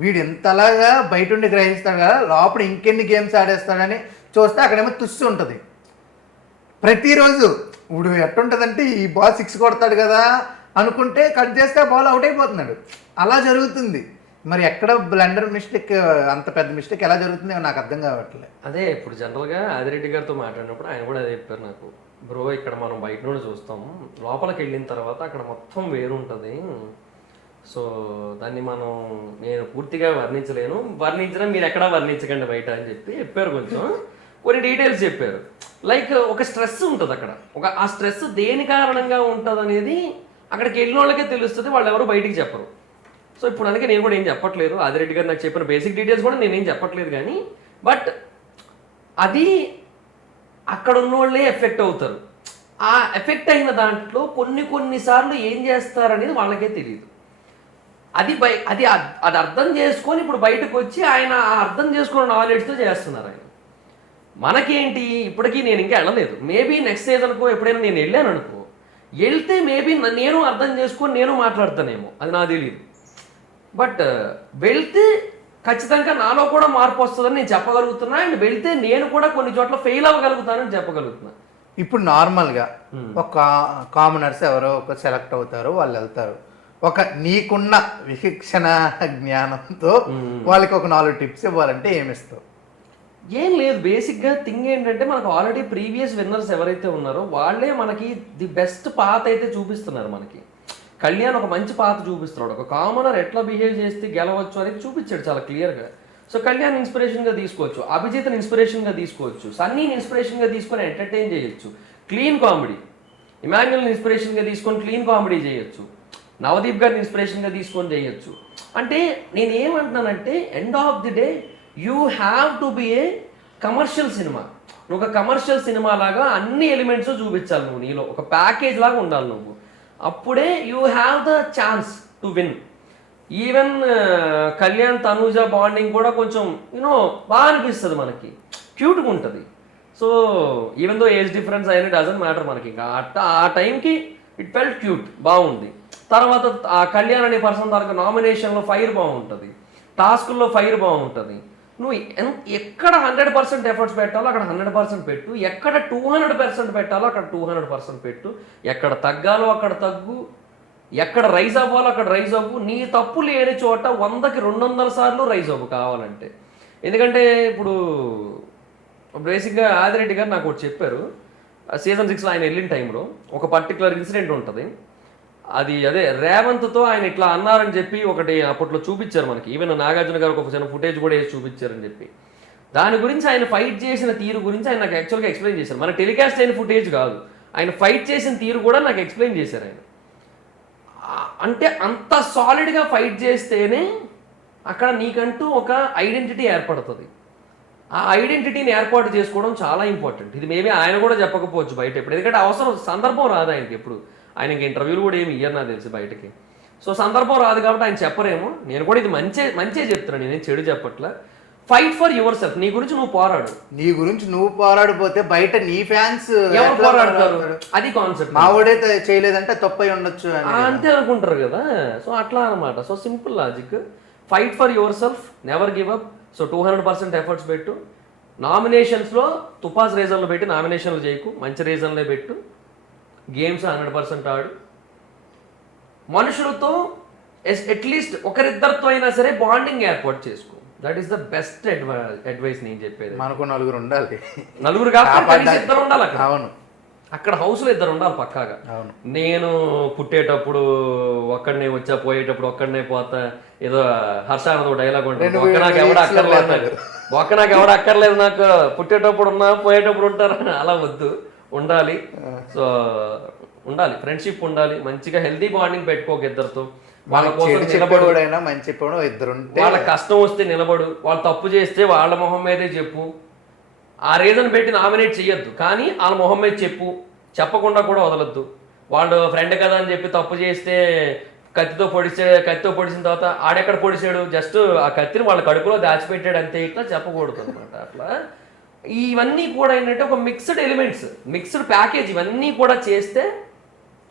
వీడు ఎంతలాగా బయట ఉండి గ్రహిస్తాడు కదా, లోపల ఇంకెన్ని గేమ్స్ ఆడేస్తాడని చూస్తే అక్కడేమో తుస్సు ఉంటుంది. ప్రతిరోజు ఇప్పుడు ఎట్టుంటుందంటే ఈ బాల్ 6 కొడతాడు కదా అనుకుంటే కట్ చేస్తే ఆ బాల్ అవుట్ అయిపోతున్నాడు. అలా జరుగుతుంది. మరి ఎక్కడ బ్లండర్ మిస్టేక్, అంత పెద్ద మిస్టేక్ ఎలా జరుగుతుంది నాకు అర్థం కావట్లేదు. అదే ఇప్పుడు జనరల్గా ఆదిరెడ్డి గారితో మాట్లాడినప్పుడు ఆయన కూడా అదే చెప్పారు నాకు, బ్రో ఇక్కడ మనం బయట నుండి చూస్తాము, లోపలికి వెళ్ళిన తర్వాత అక్కడ మొత్తం వేరుంటుంది. సో దాన్ని నేను పూర్తిగా వర్ణించలేను, వర్ణించినా మీరు ఎక్కడా వర్ణించకండి బయట అని చెప్పారు. కొంచెం కొన్ని డీటెయిల్స్ చెప్పారు. లైక్ ఒక స్ట్రెస్ ఉంటుంది అక్కడ, ఆ స్ట్రెస్ దేని కారణంగా ఉంటుంది అనేది అక్కడికి వెళ్ళిన వాళ్ళకే తెలుస్తుంది, వాళ్ళు ఎవరు బయటికి చెప్పరు. సో ఇప్పుడు అందుకే నేను కూడా ఏం చెప్పట్లేదు, ఆదిరెడ్డి గారు నాకు చెప్పిన బేసిక్ డీటెయిల్స్ కూడా నేనేం చెప్పట్లేదు. కానీ బట్ అది అక్కడ ఉన్న వాళ్ళే ఎఫెక్ట్ అవుతారు. ఆ ఎఫెక్ట్ అయిన దాంట్లో కొన్నిసార్లు ఏం చేస్తారనేది వాళ్ళకే తెలియదు. అది అర్థం చేసుకొని ఇప్పుడు బయటకు వచ్చి ఆయన ఆ అర్థం చేసుకున్న నాలెడ్జ్తో చేస్తున్నారు ఆయన. మనకేంటి ఇప్పటికీ నేను ఇంకా వెళ్ళలేదు, మేబీ నెక్స్ట్ సీజన్కు ఎప్పుడైనా నేను వెళ్ళాను అనుకో, వెళ్తే మేబీ నేను అర్థం చేసుకొని నేను మాట్లాడతానేమో, అది నాకు తెలియదు. బట్ వెళ్తే ఖచ్చితంగా నాలో కూడా మార్పు వస్తుందని నేను చెప్పగలుగుతున్నా, అండ్ వెళ్తే నేను కూడా కొన్ని చోట్ల ఫెయిల్ అవ్వగలుగుతానని చెప్పగలుగుతున్నా. ఇప్పుడు నార్మల్గా ఒక కామనర్స్ ఎవరో ఒక సెలెక్ట్ అవుతారు, వాళ్ళు వెళ్తారు. ఒక నీకున్న విశిక్షణ జ్ఞానంతో వాళ్ళకి ఒక 4 టిప్స్ ఇవ్వాలంటే ఏమిస్తావు? ఏం లేదు, బేసిక్గా థింగ్ ఏంటంటే మనకు ఆల్రెడీ ప్రీవియస్ విన్నర్స్ ఎవరైతే ఉన్నారో వాళ్ళే మనకి ది బెస్ట్ పాత్ అయితే చూపిస్తున్నారు. మనకి కళ్యాణ్ ఒక మంచి పాత చూపిస్తున్నాడు, ఒక కామనర్ ఎట్లా బిహేవ్ చేస్తే గెలవచ్చు అనేది చూపించాడు చాలా క్లియర్గా. సో కళ్యాణ్ ఇన్స్పిరేషన్గా తీసుకోవచ్చు, అభిజిత్ని ఇన్స్పిరేషన్గా తీసుకోవచ్చు, సన్నీని ఇన్స్పిరేషన్గా తీసుకొని ఎంటర్టైన్ చేయొచ్చు, క్లీన్ కామెడీ. ఇమాన్యుల్ని ఇన్స్పిరేషన్గా తీసుకొని క్లీన్ కామెడీ చేయొచ్చు, నవదీప్ గారిని ఇన్స్పిరేషన్గా తీసుకొని చేయొచ్చు. అంటే నేను ఏమంటున్నానంటే end of the day you have to be a commercial cinema. నువ్వు ఒక కమర్షియల్ సినిమా లాగా అన్ని ఎలిమెంట్స్ చూపించాలి, నువ్వు నీలో ఒక ప్యాకేజ్ లాగా ఉండాలి నువ్వు, అప్పుడే you have the chance to win. Even Kalyan Tanuja bonding కూడా కొంచెం బాగా అనిపిస్తుంది, మనకి క్యూట్గా ఉంటుంది. So even though age difference అయినా డజంట్ మ్యాటర్ మనకి, ఇంకా ఆ టైంకి ఇట్ ఫెల్ట్ క్యూట్, బాగుంది. తర్వాత ఆ కళ్యాణ్ అనే పర్సన్ తాలూకా నామినేషన్లో ఫైర్ బాగుంటుంది, టాస్కుల్లో ఫైర్ బాగుంటుంది. నువ్వు ఎక్కడ 100% ఎఫర్ట్స్ పెట్టాలో అక్కడ 100% పెట్టు, ఎక్కడ 200% పెట్టాలో అక్కడ 200% పెట్టు, ఎక్కడ తగ్గాలో అక్కడ తగ్గు, ఎక్కడ రైజ్ అవ్వాలో అక్కడ రైజ్ అవ్వు. నీ తప్పు లేని చోట 100కి 200 సార్లు రైజ్ అవ్వు కావాలంటే. ఎందుకంటే ఇప్పుడు బేసిక్గా ఆదిరెడ్డి గారు నాకు ఒకటి చెప్పారు, సీజన్ 6లో ఆయన వెళ్ళిన టైంలో ఒక పర్టికులర్ ఇన్సిడెంట్ ఉంటుంది. అదే రేవంత్తో ఆయన ఇట్లా అన్నారని చెప్పి ఒకటి అప్పట్లో చూపించారు మనకి, ఈవెన్ నాగార్జున గారు ఒక చిన్న ఫుటేజ్ కూడా వేసి చూపించారని చెప్పి. దాని గురించి ఆయన ఫైట్ చేసిన తీరు గురించి ఆయన నాకు యాక్చువల్గా ఎక్స్ప్లెయిన్ చేశారు. మన టెలికాస్ట్ అయిన ఫుటేజ్ కాదు, ఆయన ఫైట్ చేసిన తీరు కూడా నాకు ఎక్స్ప్లెయిన్ చేశారు ఆయన. అంటే అంత సాలిడ్గా ఫైట్ చేస్తేనే అక్కడ నీకంటూ ఒక ఐడెంటిటీ ఏర్పడుతుంది. ఆ ఐడెంటిటీని ఏర్పాటు చేసుకోవడం చాలా ఇంపార్టెంట్. ఇది మేబీ ఆయన కూడా చెప్పకపోవచ్చు బయట ఎప్పుడు, ఎందుకంటే సందర్భం రాదు ఆయనకి ఎప్పుడు. ఆయనకి ఇంటర్వ్యూలు కూడా ఏమి ఇయ్యరు నాకు తెలిసి బయటకి. సో సందర్భం రాదు కాబట్టి ఆయన చెప్పరేమో. నేను కూడా ఇది మంచిగా చెప్తున్నాను, నేనేం చెడు చెప్పట్లా. ఫైట్ ఫర్ యువర్ సెల్ఫ్, నీ గురించి నువ్వు పోరాడు. నీ గురించి నువ్వు పోరాడిపోతే బయట నీ ఫ్యాన్స్ ఎవరు పోరాడతారు, అది కాన్సెప్ట్. మావాడైతే చేయలేదంటే తప్పై ఉండొచ్చు అంతే అనుకుంటారు కదా. సో అట్లా అనమాట. So simple logic, fight for your self, never give up. So 200% efforts పెట్టు. నామినేషన్స్లో తుపాస్ రీజన్లు పెట్టి నామినేషన్లు చేయకు, మంచి రీజన్లే పెట్టు. గేమ్స్ 100% ఆడు. మనుషులతో అట్లీస్ట్ ఒకరిద్దరితో అయినా సరే బాండింగ్ ఏర్పాటు చేసుకో. That is the best advice నేను చెప్పేది. మనకు 4 ఉండాలి, 4 కాకపోతే 2 ఉండాలి అక్కడ. అవును, అక్కడ హౌస్లో ఇద్దరు ఉండాలి పక్కాగా. అవును. నేను పుట్టేటప్పుడు ఒక్కడనే వచ్చా, పోయేటప్పుడు ఒక్కడనే పోతా, ఏదో హర్షానంద డైలాగ్ ఉంటుంది, ఒక్క నాకు ఎవడ అక్కర్లేదు నాకు, ఒక్క నాకు ఎవడ అక్కర్లేదు నాకు, పుట్టేటప్పుడు ఉన్నా పోయేటప్పుడు ఉంటారు. అలా వద్దు, ఉండాలి. సో ఉండాలి, ఫ్రెండ్షిప్ ఉండాలి, మంచిగా హెల్తీ బాండింగ్ పెట్టుకోక ఇద్దరితో. వాళ్ళ కోసం నిలబడు, మంచి ఇద్దరు, వాళ్ళ కష్టం వస్తే నిలబడు, వాళ్ళు తప్పు చేస్తే వాళ్ళ మొహం మీదే చెప్పు. ఆ రీజన్ పెట్టి నామినేట్ చెయ్యొద్దు, కానీ వాళ్ళ మొహం మీద చెప్పు, చెప్పకుండా కూడా వదలొద్దు. వాళ్ళు ఫ్రెండ్ కదా అని చెప్పి తప్పు చేస్తే కత్తితో పొడిచిన తర్వాత ఆడెక్కడ పొడిచాడు, జస్ట్ ఆ కత్తిని వాళ్ళ కడుపులో దాచిపెట్టాడు అంతే, ఇట్లా చెప్పకూడదు అనమాట. అట్లా ఇవన్నీ కూడా ఏంటంటే ఒక మిక్స్డ్ ఎలిమెంట్స్, మిక్స్డ్ ప్యాకేజ్, ఇవన్నీ కూడా చేస్తే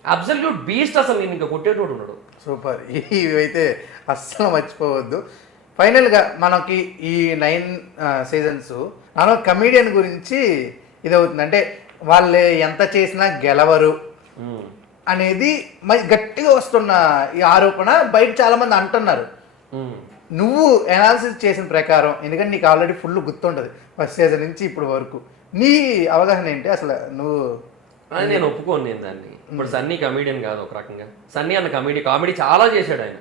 అబ్సల్యూట్ బీస్ట్. అసలు నేను ఇంకా కొట్టేటోడు ఉన్నాడు. సూపర్. ఇవైతే అస్సలు మర్చిపోవద్దు. ఫైనల్గా మనకి ఈ 9 సీజన్స్ మనం కమీడియన్ గురించి ఇది అవుతుంది, అంటే వాళ్ళు ఎంత చేసినా గెలవరు అనేది గట్టిగా వస్తున్న ఈ ఆరోపణ బయట చాలా మంది అంటున్నారు. నువ్వు ఎనాలిసిస్ చేసిన ప్రకారం, ఎందుకంటే నీకు ఆల్రెడీ ఫుల్ గుర్తుంటుంది ఫస్ట్ సీజన్ నుంచి ఇప్పుడు వరకు, నీ అవగాహన ఏంటి అసలు? నువ్వు నేను ఒప్పుకోను నేను దాన్ని. ఇప్పుడు సన్నీ కమీడియన్ కాదు ఒక రకంగా. సన్నీ అన్న కామెడీ చాలా చేశాడు ఆయన.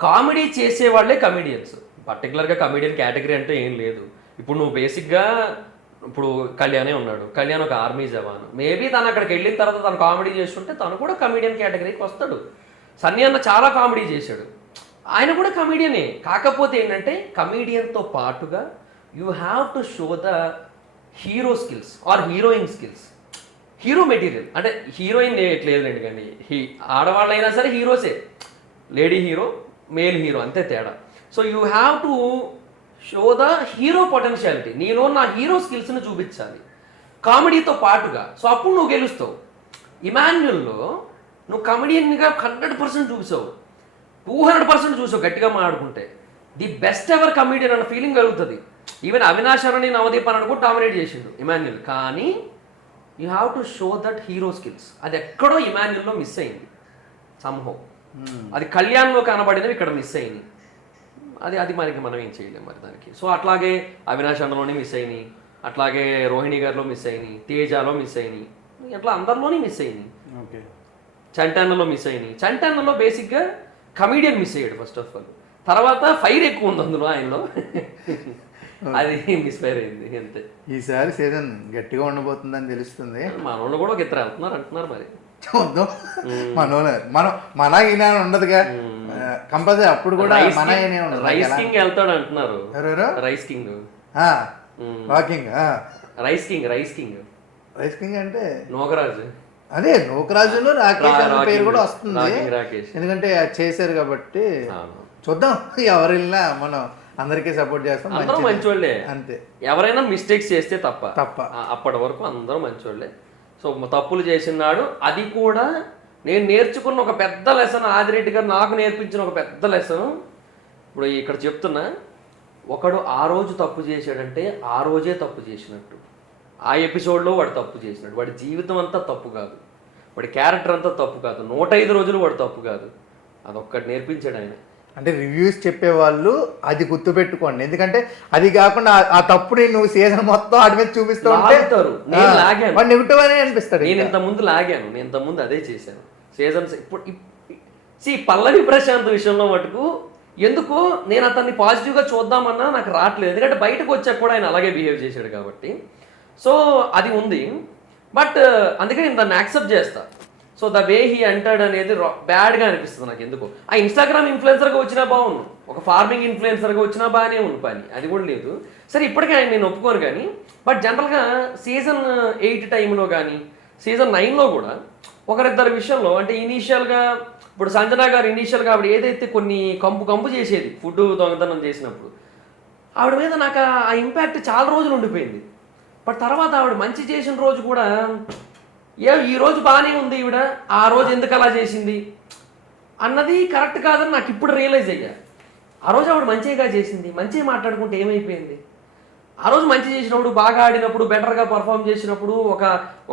కామెడీ చేసేవాళ్ళే కమీడియన్స్. పర్టికులర్గా కమీడియన్ కేటగిరీ అంటే ఏం లేదు. ఇప్పుడు నువ్వు బేసిక్గా ఇప్పుడు కళ్యాణే ఉన్నాడు, కళ్యాణ్ ఒక ఆర్మీ జవాన్, మేబీ తను అక్కడికి వెళ్ళిన తర్వాత తను కామెడీ చేస్తుంటే తను కూడా కమీడియన్ కేటగిరీకి వస్తాడు. సన్నీ అన్న చాలా కామెడీ చేశాడు, ఆయన కూడా కమీడియనే. కాకపోతే ఏంటంటే కమీడియన్తో పాటుగా you have to show the hero skills or heroine skills. Hero material అంటే హీరోయిన్ లేదులేండి, కానీ ఆడవాళ్ళైనా సరే హీరోసే, లేడీ హీరో మేల్ హీరో అంతే తేడా. So you have to show the hero potentiality, నీలో నా హీరో స్కిల్స్ని చూపించాలి కామెడీతో పాటుగా. సో అప్పుడు నువ్వు గెలుస్తావు. ఇమాన్యుల్లో నువ్వు కమెడియన్గా 100% చూసావు, 200% చూసావు. గట్టిగా మాట్లాడుకుంటే ది బెస్ట్ ఎవర్ కమెడియన్ అన్న ఫీలింగ్ కలుగుతుంది. ఈవెన్ అవినాష్ అని నవదీప్ అని అనుకుంటూ డామినేట్ చేసిండు ఇమాన్యుల్. కానీ you have to show that hero skills. అది ఎక్కడో ఇమాన్యుల్లో మిస్ అయింది సంహో. అది కళ్యాణ్లో కనబడినవి ఇక్కడ మిస్ అయింది. అది మనకి మనం ఏం చేయలేము మరి దానికి. సో అట్లాగే అవినాష్ అన్నలోనే మిస్ అయినాయి, అట్లాగే రోహిణి గారిలో మిస్ అయినాయి, తేజాలో మిస్ అయినాయి, అట్లా అందరిలోనే మిస్ అయినాయి. చంటన్నలో మిస్ అయినాయి. చంటన్నలో బేసిక్గా కమీడియన్ మిస్ అయ్యాడు ఫస్ట్ ఆఫ్ ఆల్. తర్వాత ఫైర్ ఎక్కువ ఉంది అందులో ఆయనలో, అది మిస్ఫైర్ అయింది అంతే. ఈసారి సీజన్ గట్టిగా ఉండబోతుందని తెలుస్తుంది. మనోళ్ళు కూడా ఒక ఇద్దరు వెళ్తున్నారు అంటున్నారు మరి. చూద్దాం. మన ఈయన ఉండదుగా కంపల్సరీ, అప్పుడు కూడా మన రైస్ కింగ్ వెళ్తాడు అంటున్నారు. Rice king walking rice king అంటే నోగరాజు. అదే నోకరాజులో రాకేష్ అనే పేరు కూడా వస్తుంది, రాకేష్ ఎందుకంటే చేశారు కాబట్టి. చూద్దాం, ఎవరు వెళ్ళినా మనం అందరికీ సపోర్ట్ చేస్తాం. అందరూ మంచోళ్ళే అంతే, ఎవరైనా మిస్టేక్స్ చేస్తే తప్ప అప్పటి వరకు అందరూ మంచోళ్ళే. సో తప్పులు చేసినాడు, అది కూడా నేను నేర్చుకున్న ఒక పెద్ద లెసన్. ఆదిరెడ్డి గారు నాకు నేర్పించిన ఒక పెద్ద లెసన్ ఇప్పుడు ఇక్కడ చెప్తున్నా. ఒకడు ఆ రోజు తప్పు చేశాడంటే ఆ రోజే తప్పు చేసినట్టు. ఆ ఎపిసోడ్లో వాడు తప్పు చేసినాడు, వాడి జీవితం అంతా తప్పు కాదు, వాడి క్యారెక్టర్ అంతా తప్పు కాదు, 105 రోజులు వాడు తప్పు కాదు. అదొక్కటి నేర్పించాడు ఆయన. అంటే రివ్యూస్ చెప్పేవాళ్ళు అది గుర్తుపెట్టుకోండి, ఎందుకంటే అది కాకుండా ఆ తప్పుని నువ్వు సీజన్ మొత్తం ఆడి మీద చూపిస్తూ ఉంటారు. నెగిటివ్ అనే అనిపిస్తాడు. నేను ఇంతకుముందు లాగాను, నేను ఇంతకుముందు అదే చేశాను సీజన్స్. ఇప్పుడు పల్లవి ప్రశాంత్ విషయంలో మటుకు ఎందుకు నేను అతన్ని పాజిటివ్గా చూద్దామన్నా నాకు రావట్లేదు, ఎందుకంటే బయటకు వచ్చాక కూడా ఆయన అలాగే బిహేవ్ చేశాడు కాబట్టి. సో అది ఉంది, బట్ అందుకే నేను దాన్ని యాక్సెప్ట్ చేస్తా. So the way he entered అనేది బ్యాడ్గా అనిపిస్తుంది నాకు ఎందుకు. ఆ ఇన్స్టాగ్రామ్ ఇన్ఫ్లుయెన్సర్గా వచ్చినా బాగుండు, ఒక ఫార్మింగ్ ఇన్ఫ్లుయెన్సర్గా వచ్చినా బాగానే ఉంది పని, అది కూడా లేదు. సరే ఇప్పటికే ఆయన నేను ఒప్పుకోను, కానీ బట్ జనరల్గా సీజన్ 8 టైంలో కానీ సీజన్ 9లో కూడా ఒకరిద్దరి విషయంలో, అంటే ఇనీషియల్గా ఇప్పుడు సంజన గారు ఇనీషియల్గా ఆవిడ ఏదైతే కొన్ని కంపు చేసేది ఫుడ్ దొంగతనం చేసినప్పుడు, ఆవిడ మీద నాకు ఆ ఇంపాక్ట్ చాలా రోజులు ఉండిపోయింది. బట్ తర్వాత ఆవిడ మంచి చేసిన రోజు కూడా ఈ రోజు బాగానే ఉంది, ఈవిడ ఆ రోజు ఎందుకు అలా చేసింది అన్నది కరెక్ట్ కాదని నాకు ఇప్పుడు రియలైజ్ అయ్యా. ఆ రోజు ఆవిడ మంచిగా చేసింది, మంచిగా మాట్లాడుకుంటే ఏమైపోయింది. ఆ రోజు మంచి చేసినప్పుడు, బాగా ఆడినప్పుడు, బెటర్గా పర్ఫామ్ చేసినప్పుడు,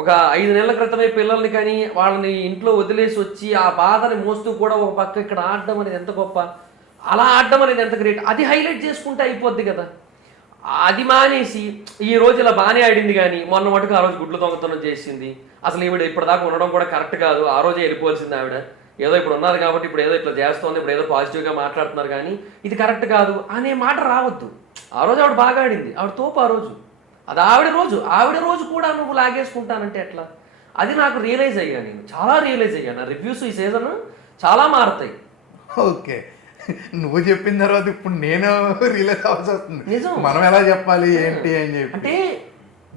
ఒక 5 నెలల క్రితమే పిల్లల్ని కానీ వాళ్ళని ఇంట్లో వదిలేసి వచ్చి ఆ బాధని మోస్తూ కూడా ఒక పక్క ఇక్కడ ఆడడం అనేది ఎంత గొప్ప, అలా ఆడడం అనేది ఎంత గ్రేట్, అది హైలైట్ చేసుకుంటే అయిపోద్ది కదా. అది మానేసి ఈ రోజు ఇలా బాగానే ఆడింది కానీ మొన్న మటుకు ఆ రోజు గుడ్లు దొంగతనం చేసింది, అసలు ఈవిడ ఇప్పటిదాకా ఉండడం కూడా కరెక్ట్ కాదు, ఆ రోజే వెళ్ళిపోవాల్సింది ఆవిడ, ఏదో ఇప్పుడు ఉన్నారు కాబట్టి ఇప్పుడు ఏదో ఇట్లా చేస్తోంది, ఇప్పుడు ఏదో పాజిటివ్గా మాట్లాడుతున్నారు కానీ ఇది కరెక్ట్ కాదు అనే మాట రావద్దు. ఆ రోజు ఆవిడ బాగా ఆడింది, ఆవిడ తోపు ఆ రోజు, అది ఆవిడ రోజు కూడా నువ్వు లాగేసుకుంటానంటే ఎట్లా? అది నాకు రియలైజ్ అయ్యాను, నేను చాలా రియలైజ్ అయ్యాను. నా రివ్యూస్ ఈ సీజన్ చాలా మారుతాయి. ఓకే, నువ్వు చెప్పిన తర్వాత ఇప్పుడు నేను రియలైజ్ అవ్వాల్సి వస్తుంది, నిజం. మనం ఎలా చెప్పాలి ఏంటి అని చెప్పి. అంటే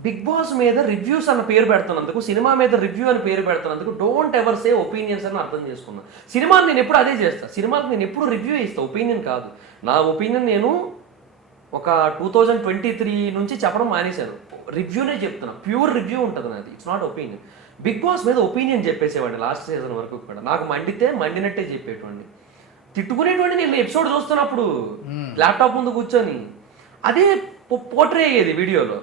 బిగ్ బాస్ మీద రివ్యూస్ అన్న పేరు పెడుతున్నందుకు, సినిమా మీద రివ్యూ అని పేరు పెడుతున్నందుకు డోంట్ ఎవర్ సే ఒపీనియన్స్ అని అర్థం చేసుకున్నాను. సినిమాని నేను ఎప్పుడు అదే చేస్తాను, సినిమాకి నేను ఎప్పుడు రివ్యూ ఇస్తాను, ఒపీనియన్ కాదు. నా ఒపీనియన్ నేను ఒక 2023 నుంచి చెప్పడం మానేశాను, రివ్యూనే చెప్తున్నా, ప్యూర్ రివ్యూ ఉంటుంది నాది, it's not opinion. Bigg Boss మీద ఒపీనియన్ చెప్పేసేవాడిని లాస్ట్ సీజన్ వరకు కూడా, నాకు మండితే మండినట్టే చెప్పేటువంటి, తిట్టుకునేటువంటి నేను ఎపిసోడ్ చూస్తున్నప్పుడు ల్యాప్టాప్ ముందు కూర్చొని అదే పోర్ట్రే అయ్యేది వీడియోలో.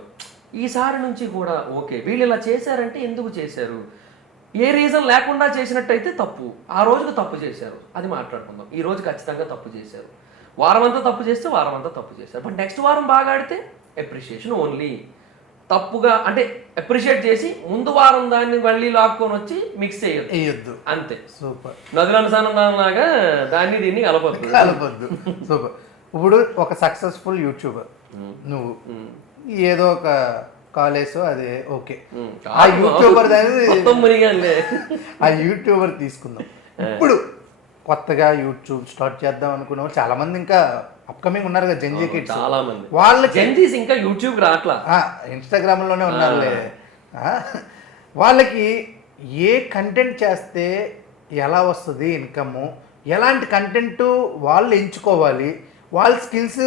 ఈసారి నుంచి కూడా ఓకే వీళ్ళు ఇలా చేశారంటే ఎందుకు చేశారు, ఏ రీజన్ లేకుండా చేసినట్టయితే తప్పు, ఆ రోజుకు తప్పు చేశారు అది మాట్లాడుకుందాం, ఈ రోజు ఖచ్చితంగా తప్పు చేశారు, వారం అంతా తప్పు చేస్తే వారం అంతా తప్పు చేశారు, బట్ నెక్స్ట్ వారం బాగా ఆడితే అప్రిషియేషన్ ఓన్లీ. తప్పుగా అంటే అప్రిషియేట్ చేసి ముందు వారం దాన్ని మళ్ళీ లాక్కొని వచ్చి మిక్స్ చేయొద్దు, అంతే. సూపర్. నదులనుసంధానంలాగా దాన్ని దీన్ని కలపొద్దు. సూపర్. ఇప్పుడు ఒక సక్సెస్ఫుల్ యూట్యూబర్ నువ్వు, ఏదో ఒక కాలేజ్ అది ఓకే, ఆ యూట్యూబర్ తీసుకుందాం. ఇప్పుడు కొత్తగా యూట్యూబ్ స్టార్ట్ చేద్దాం అనుకున్న చాలా మంది ఇంకా అప్కమింగ్ ఉన్నారు కదా, జెన్జీ కిడ్స్, చాలా మంది. వాళ్ళకి జెన్జీస్ ఇంకా యూట్యూబ్ రాట్లా, ఇన్స్టాగ్రామ్ లోనే ఉన్నారులే. వాళ్ళకి ఏ కంటెంట్ చేస్తే ఎలా వస్తుంది ఇన్కమ్, ఎలాంటి కంటెంట్ వాళ్ళు ఎంచుకోవాలి, వాళ్ళ స్కిల్స్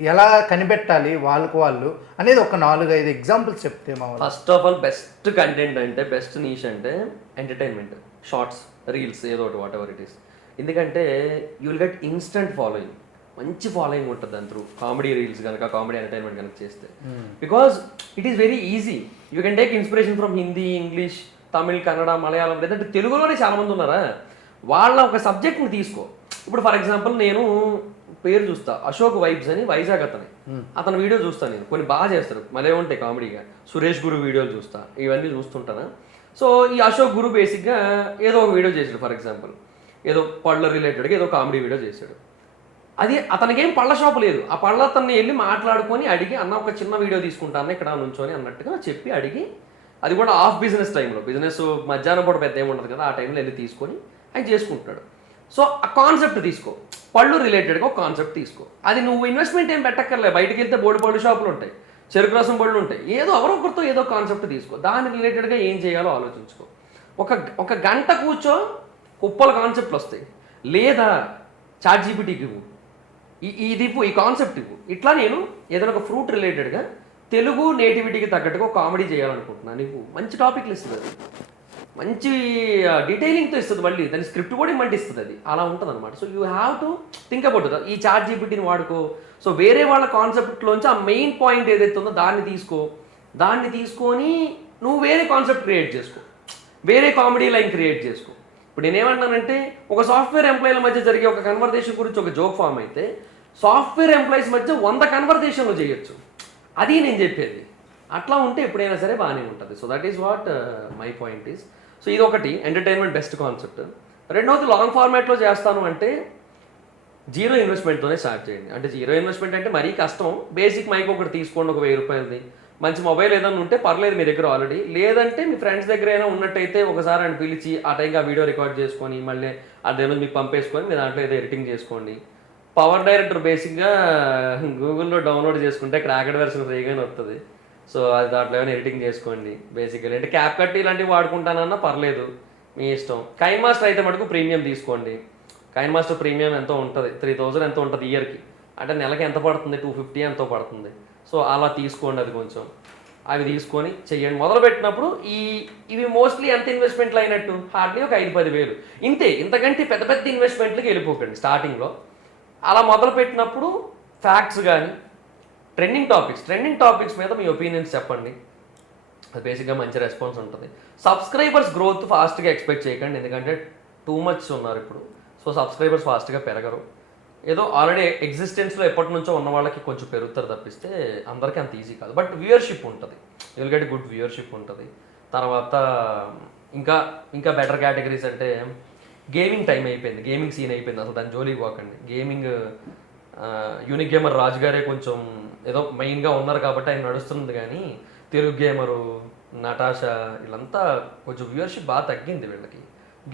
ఎలా కనిపెట్టాలి వాళ్ళకు వాళ్ళు అనేది ఒక 4-5 ఎగ్జాంపుల్స్ చెప్తే మా first of all best content అంటే, బెస్ట్ నీష్ అంటే ఎంటర్టైన్మెంట్, షార్ట్స్, రీల్స్, ఏదో ఒకటి వాట్ ఎవర్ ఇట్ ఈస్. ఎందుకంటే you will get instant following, మంచి ఫాలోయింగ్ ఉంటుంది దాని త్రూ. కామెడీ రీల్స్ కనుక, కామెడీ ఎంటర్టైన్మెంట్ కనుక చేస్తే, because it is very easy, you can take inspiration from Hindi, English, Tamil, Kannada, Malayalam, లేదంటే తెలుగులోనే చాలామంది ఉన్నారా, వాళ్ళ ఒక సబ్జెక్ట్ని తీసుకో. ఇప్పుడు ఫర్ ఎగ్జాంపుల్ నేను పేరు చూస్తా, అశోక్ వైబ్స్ అని, వైజాగ్ అతని వీడియో చూస్తాను నేను, కొన్ని బాగా చేస్తారు, మళ్ళీ ఉంటాయి కామెడీగా. సురేష్ గురు వీడియోలు చూస్తా, ఇవన్నీ చూస్తుంటాను. సో ఈ అశోక్ గురు బేసిక్గా ఏదో ఒక వీడియో చేశాడు, ఫర్ ఎగ్జాంపుల్ ఏదో పళ్ళ రిలేటెడ్గా ఏదో కామెడీ వీడియో చేశాడు. అది అతనికేం పళ్ళ షాపు లేదు, ఆ పళ్ళ అతన్ని వెళ్ళి మాట్లాడుకొని అడిగి, అన్న ఒక చిన్న వీడియో తీసుకుంటాను ఇక్కడ నుంచొని అన్నట్టుగా చెప్పి అడిగి, అది కూడా ఆఫ్ బిజినెస్ టైంలో, బిజినెస్ మధ్యాహ్నం పూట పెద్ద ఏమి ఉండదు కదా, ఆ టైంలో వెళ్ళి తీసుకొని ఆయన చేసుకుంటున్నాడు. సో ఆ కాన్సెప్ట్ తీసుకో, పళ్ళు రిలేటెడ్గా ఒక కాన్సెప్ట్ తీసుకో, అది నువ్వు ఇన్వెస్ట్మెంట్ ఏం పెట్టక్కర్లే, బయటకు వెళ్తే పళ్ళు షాపులు ఉంటాయి, చెరుకు రసం బళ్ళు ఉంటాయి, ఏదో ఎవరొకరితో ఏదో కాన్సెప్ట్ తీసుకో, దాని రిలేటెడ్గా ఏం చేయాలో ఆలోచించుకో. ఒక గంట కూర్చో, కుప్పల కాన్సెప్ట్లు వస్తాయి. లేదా చాట్ జీపీటీకి ఇవ్వు, ఇది ఇవ్వు, ఈ కాన్సెప్ట్ ఇవ్వు. ఇట్లా నేను ఏదైనా ఒక ఫ్రూట్ రిలేటెడ్గా తెలుగు నేటివిటీకి తగ్గట్టుగా కామెడీ చేయాలనుకుంటున్నాను, నీకు మంచి టాపిక్లు ఇస్తుంది, అది మంచి డీటెయిలింగ్తో ఇస్తుంది, మళ్ళీ దాని స్క్రిప్ట్ కూడా ఇమ్మంటే ఇస్తుంది, అది అలా ఉంటుంది అనమాట. So you have to think about it. ఈ చాట్ జీపీటీని వాడుకో. సో వేరే వాళ్ళ కాన్సెప్ట్లోంచి ఆ మెయిన్ పాయింట్ ఏదైతే ఉందో దాన్ని తీసుకో, దాన్ని తీసుకొని నువ్వు వేరే కాన్సెప్ట్ క్రియేట్ చేసుకో, వేరే కామెడీ లైన్ క్రియేట్ చేసుకో. ఇప్పుడు నేనేమంటానంటే, ఒక సాఫ్ట్వేర్ ఎంప్లాయీల మధ్య జరిగే ఒక కన్వర్జేషన్ గురించి ఒక జోక్ ఫామ్ అయితే, సాఫ్ట్వేర్ ఎంప్లాయీస్ మధ్య 100 కన్వర్జేషన్లు చేయొచ్చు, అది నేను చెప్పేది. అట్లా ఉంటే ఎప్పుడైనా సరే బాగానే ఉంటుంది. So that is what my point is. So ఇది ఒకటి ఎంటర్టైన్మెంట్ బెస్ట్ కాన్సెప్ట్. రెండవది లాంగ్ ఫార్మాట్లో చేస్తాను అంటే జీరో ఇన్వెస్ట్మెంట్తోనే స్టార్ట్ చేయండి. అంటే జీరో ఇన్వెస్ట్మెంట్ అంటే మరీ కష్టం, బేసిక్ మైక్ ఒకటి తీసుకోండి, ఒక 1000 రూపాయలది, మంచి మొబైల్ ఏదైనా ఉంటే పర్లేదు మీ దగ్గర ఆల్రెడీ, లేదంటే మీ ఫ్రెండ్స్ దగ్గర అయినా ఉన్నట్టయితే ఒకసారి ఆయన పిలిచి ఆ టైంకి ఆ వీడియో రికార్డ్ చేసుకొని మళ్ళీ అదేమో మీకు పంపేసుకొని మీ దాంట్లో ఏదో ఎడిటింగ్ చేసుకోండి. పవర్ డైరెక్టర్ బేసిక్గా గూగుల్లో డౌన్లోడ్ చేసుకుంటే క్రాకెడ్ వెర్షన్ ఫ్రీగానే వస్తుంది. సో అది దాంట్లో ఏమైనా ఎడిటింగ్ చేసుకోండి బేసికలీ. అంటే క్యాప్ కట్ ఇలాంటివి వాడుకుంటానన్నా పర్లేదు, మీ ఇష్టం. కైన్ మాస్టర్ అయితే మటుకు ప్రీమియం తీసుకోండి. కైన్ మాస్టర్ ప్రీమియం ఎంతో ఉంటుంది, 3000 ఎంతో ఉంటుంది ఇయర్కి, అంటే నెలకి ఎంత పడుతుంది, 250 ఎంతో పడుతుంది. సో అలా తీసుకోండి, అది కొంచెం అవి తీసుకొని చెయ్యండి. మొదలుపెట్టినప్పుడు ఇవి మోస్ట్లీ ఎంత ఇన్వెస్ట్మెంట్లు అయినట్టు, హార్డ్లీ ఒక 5-10 వేలు ఇంతే, ఇంతకంటే పెద్ద పెద్ద ఇన్వెస్ట్మెంట్లకి వెళ్ళిపోకండి స్టార్టింగ్లో. అలా మొదలుపెట్టినప్పుడు ఫ్యాక్ట్స్ కానీ ట్రెండింగ్ టాపిక్స్ మీద మీ ఒపీనియన్స్ చెప్పండి, అది బేసిక్గా మంచి రెస్పాన్స్ ఉంటుంది. సబ్స్క్రైబర్స్ గ్రోత్ ఫాస్ట్గా ఎక్స్పెక్ట్ చేయకండి, ఎందుకంటే టూ మచ్ ఉన్నారు ఇప్పుడు. సో సబ్స్క్రైబర్స్ ఫాస్ట్గా పెరగరు. ఏదో ఆల్రెడీ ఎగ్జిస్టెన్స్లో ఎప్పటి నుంచో ఉన్న వాళ్ళకి కొంచెం పెరుగుతారు తప్పిస్తే అందరికీ అంత ఈజీ కాదు. బట్ వ్యూయర్షిప్ ఉంటుంది, విల్ గెట్ గుడ్ వ్యూయర్షిప్ ఉంటుంది. తర్వాత ఇంకా ఇంకా బెటర్ కేటగిరీస్ అంటే గేమింగ్ టైం అయిపోయింది, గేమింగ్ సీన్ అయిపోయింది, అసలు దాని జోలికి పోకండి. గేమింగ్ యూనిక్ గేమర్ రాజు గారే కొంచెం ఏదో మెయిన్గా ఉన్నారు కాబట్టి ఆయన నడుస్తుంది, కానీ తెలుగు గేమరు నటాషా వీళ్ళంతా కొంచెం వ్యూయర్షిప్ బాగా తగ్గింది వీళ్ళకి.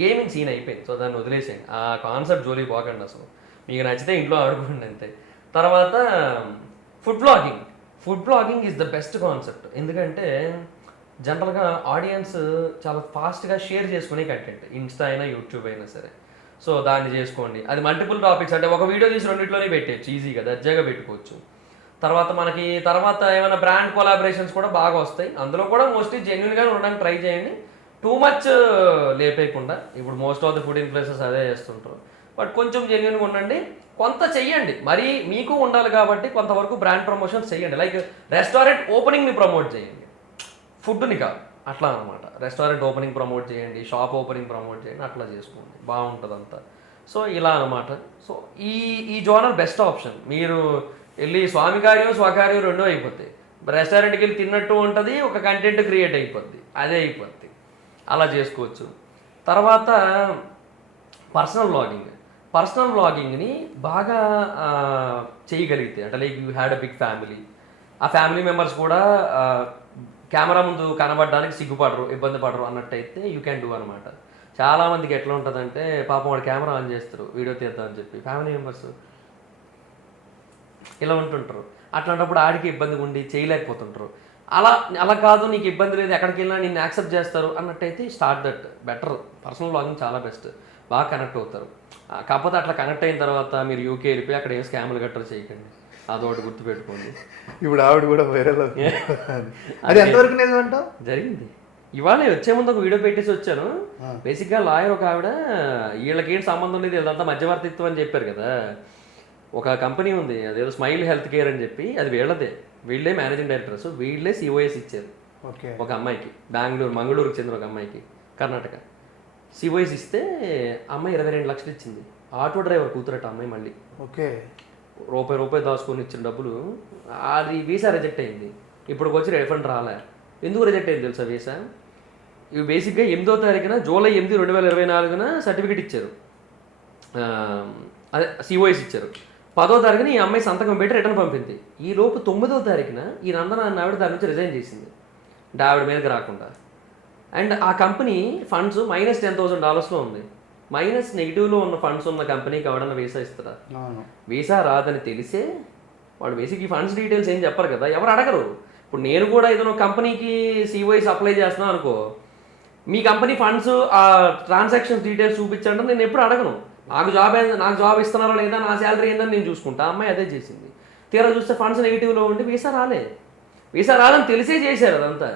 గేమింగ్ సీన్ అయిపోయింది, సో దాన్ని వదిలేసేయండి, ఆ కాన్సెప్ట్ జోలికి పోకండి. అసలు మీకు నచ్చితే ఇంట్లో ఆడుకోండి అంతే. తర్వాత food blogging is the best concept. ఎందుకంటే జనరల్గా ఆడియన్స్ చాలా ఫాస్ట్గా షేర్ చేసుకునే కంటెంట్, ఇన్స్టా అయినా యూట్యూబ్ అయినా సరే. సో దాన్ని చేసుకోండి. అది మల్టిపుల్ టాపిక్స్, అంటే ఒక వీడియో తీసి రెండింటిలోనే పెట్టేయచ్చు, ఈజీగా దర్జాగా పెట్టుకోవచ్చు. తర్వాత ఏమైనా బ్రాండ్ కొలాబరేషన్స్ కూడా బాగా వస్తాయి. అందులో కూడా మోస్ట్లీ జెన్యున్గా ఉండడానికి ట్రై చేయండి, టూ మచ్ లేపేయకుండా. ఇప్పుడు most of the food influencers అదే చేస్తుంటారు. బట్ కొంచెం జెన్యున్గా ఉండండి, కొంత చెయ్యండి. మరి మీకు ఉండాలి కాబట్టి కొంతవరకు బ్రాండ్ ప్రమోషన్స్ చేయండి. లైక్ రెస్టారెంట్ ఓపెనింగ్ని ప్రమోట్ చేయండి, ఫుడ్ని కాదు, అట్లా అనమాట. రెస్టారెంట్ ఓపెనింగ్ ప్రమోట్ చేయండి, షాప్ ఓపెనింగ్ ప్రమోట్ చేయండి, అట్లా చేసుకోండి, బాగుంటుంది అంతా. సో ఇలా అనమాట. సో ఈ జోనర్ బెస్ట్ ఆప్షన్. మీరు వెళ్ళి స్వామికార్యం స్వకార్యం రెండో అయిపోతాయి. రెస్టారెంట్కి వెళ్ళి తిన్నట్టు ఉంటుంది, ఒక కంటెంట్ క్రియేట్ అయిపోద్ది, అదే అయిపోద్ది. అలా చేసుకోవచ్చు. తర్వాత పర్సనల్ వ్లాగింగ్ని బాగా చేయగలిగితే, అంటే like you had a big family, ఆ ఫ్యామిలీ మెంబర్స్ కూడా కెమెరా ముందు కనబడడానికి సిగ్గుపడరు, ఇబ్బంది పడరు అన్నట్టయితే యూ క్యాన్ డూ అనమాట. చాలామందికి ఎట్లా ఉంటుందంటే పాపం వాడు కెమెరా ఆన్ చేస్తారు వీడియో తీద్దామని చెప్పి, ఫ్యామిలీ మెంబర్స్ ఇలా ఉంటుంటారు. అట్లాంటప్పుడు ఆడికి ఇబ్బందిగా ఉండి చేయలేకపోతుంటారు. అలా కాదు, నీకు ఇబ్బంది లేదు, ఎక్కడికి వెళ్ళినా నిన్ను యాక్సెప్ట్ చేస్తారు అన్నట్టయితే start that, better. Personal vlogging చాలా బెస్ట్, బాగా కనెక్ట్ అవుతారు. కాకపోతే అట్లా కనెక్ట్ అయిన తర్వాత మీరు యూకే వెళ్ళిపోయి అక్కడ ఏం స్కామ్లు గట్రా చేయకండి, అదొకటి గుర్తుపెట్టుకోండి. ఇప్పుడు ఆవిడ కూడా వైరల్ అది ఎంతవరకు నిజమంటావు? జరిగింది. ఇవాళ వచ్చే ముందు ఒక వీడియో పెట్టేసి వచ్చాను. బేసిక్గా లాయర్ ఒక ఆవిడ, వీళ్ళకి ఏంటి సంబంధం లేదు, వీళ్ళంతా మధ్యవర్తిత్వం అని చెప్పారు కదా. ఒక కంపెనీ ఉంది, అదేదో స్మైల్ హెల్త్ కేర్ అని చెప్పి, అది వీళ్ళే మేనేజింగ్ డైరెక్టర్స్, వీళ్ళే సిఓఎస్ ఇచ్చారు ఒక అమ్మాయికి, మంగళూరుకి చెందిన ఒక అమ్మాయికి, కర్ణాటక. సిఓఎస్ ఇస్తే అమ్మాయి 22 లక్షలు ఇచ్చింది. ఆటో డ్రైవర్ కూతురట అమ్మాయి. మళ్ళీ రూపాయి దాచుకొని ఇచ్చిన డబ్బులు, అది వీసా రిజెక్ట్ అయింది. ఇప్పుడు వచ్చి రిఫండ్ రాలే. ఎందుకు రిజెక్ట్ అయింది తెలుసా వీసా? ఇవి బేసిక్గా 8వ తారీఖున జూలై 8, 2024 సర్టిఫికేట్ ఇచ్చారు, అదే సిఓఎస్ ఇచ్చారు. 10వ తారీఖున ఈ అమ్మాయి సంతకం పెట్టి రిటర్న్ పంపింది. ఈ లోపు 9వ తారీఖున ఈ నందన అన్న ఆవిడ దాని నుంచి రిజైన్ చేసింది, అంటే ఆవిడ మీదకి రాకుండా. అండ్ ఆ కంపెనీ ఫండ్స్ -$10,000 ఉంది. మైనస్ నెగిటివ్లో ఉన్న ఫండ్స్ ఉన్న కంపెనీకి ఎవడన్నా వీసా ఇస్తారా? వీసా రాదని తెలిసే వాడు బేసిక్ ఈ ఫండ్స్ డీటెయిల్స్ ఏం చెప్పరు కదా, ఎవరు అడగరు. ఇప్పుడు నేను కూడా ఏదైనా కంపెనీకి సిఓఎస్ అప్లై చేస్తున్నాను అనుకో, మీ కంపెనీ ఫండ్స్ ఆ ట్రాన్సాక్షన్స్ డీటెయిల్స్ చూపించండి, నేను ఎప్పుడు అడగను. నాకు జాబ్ ఇస్తున్నారో లేదా, నా శాలరీ ఏందని నేను చూసుకుంటా. అమ్మాయి అదే చేసింది. తీరా చూస్తే ఫండ్స్ నెగిటివ్లో ఉండి వీసా రాదని తెలిసే చేశారు అదంతా.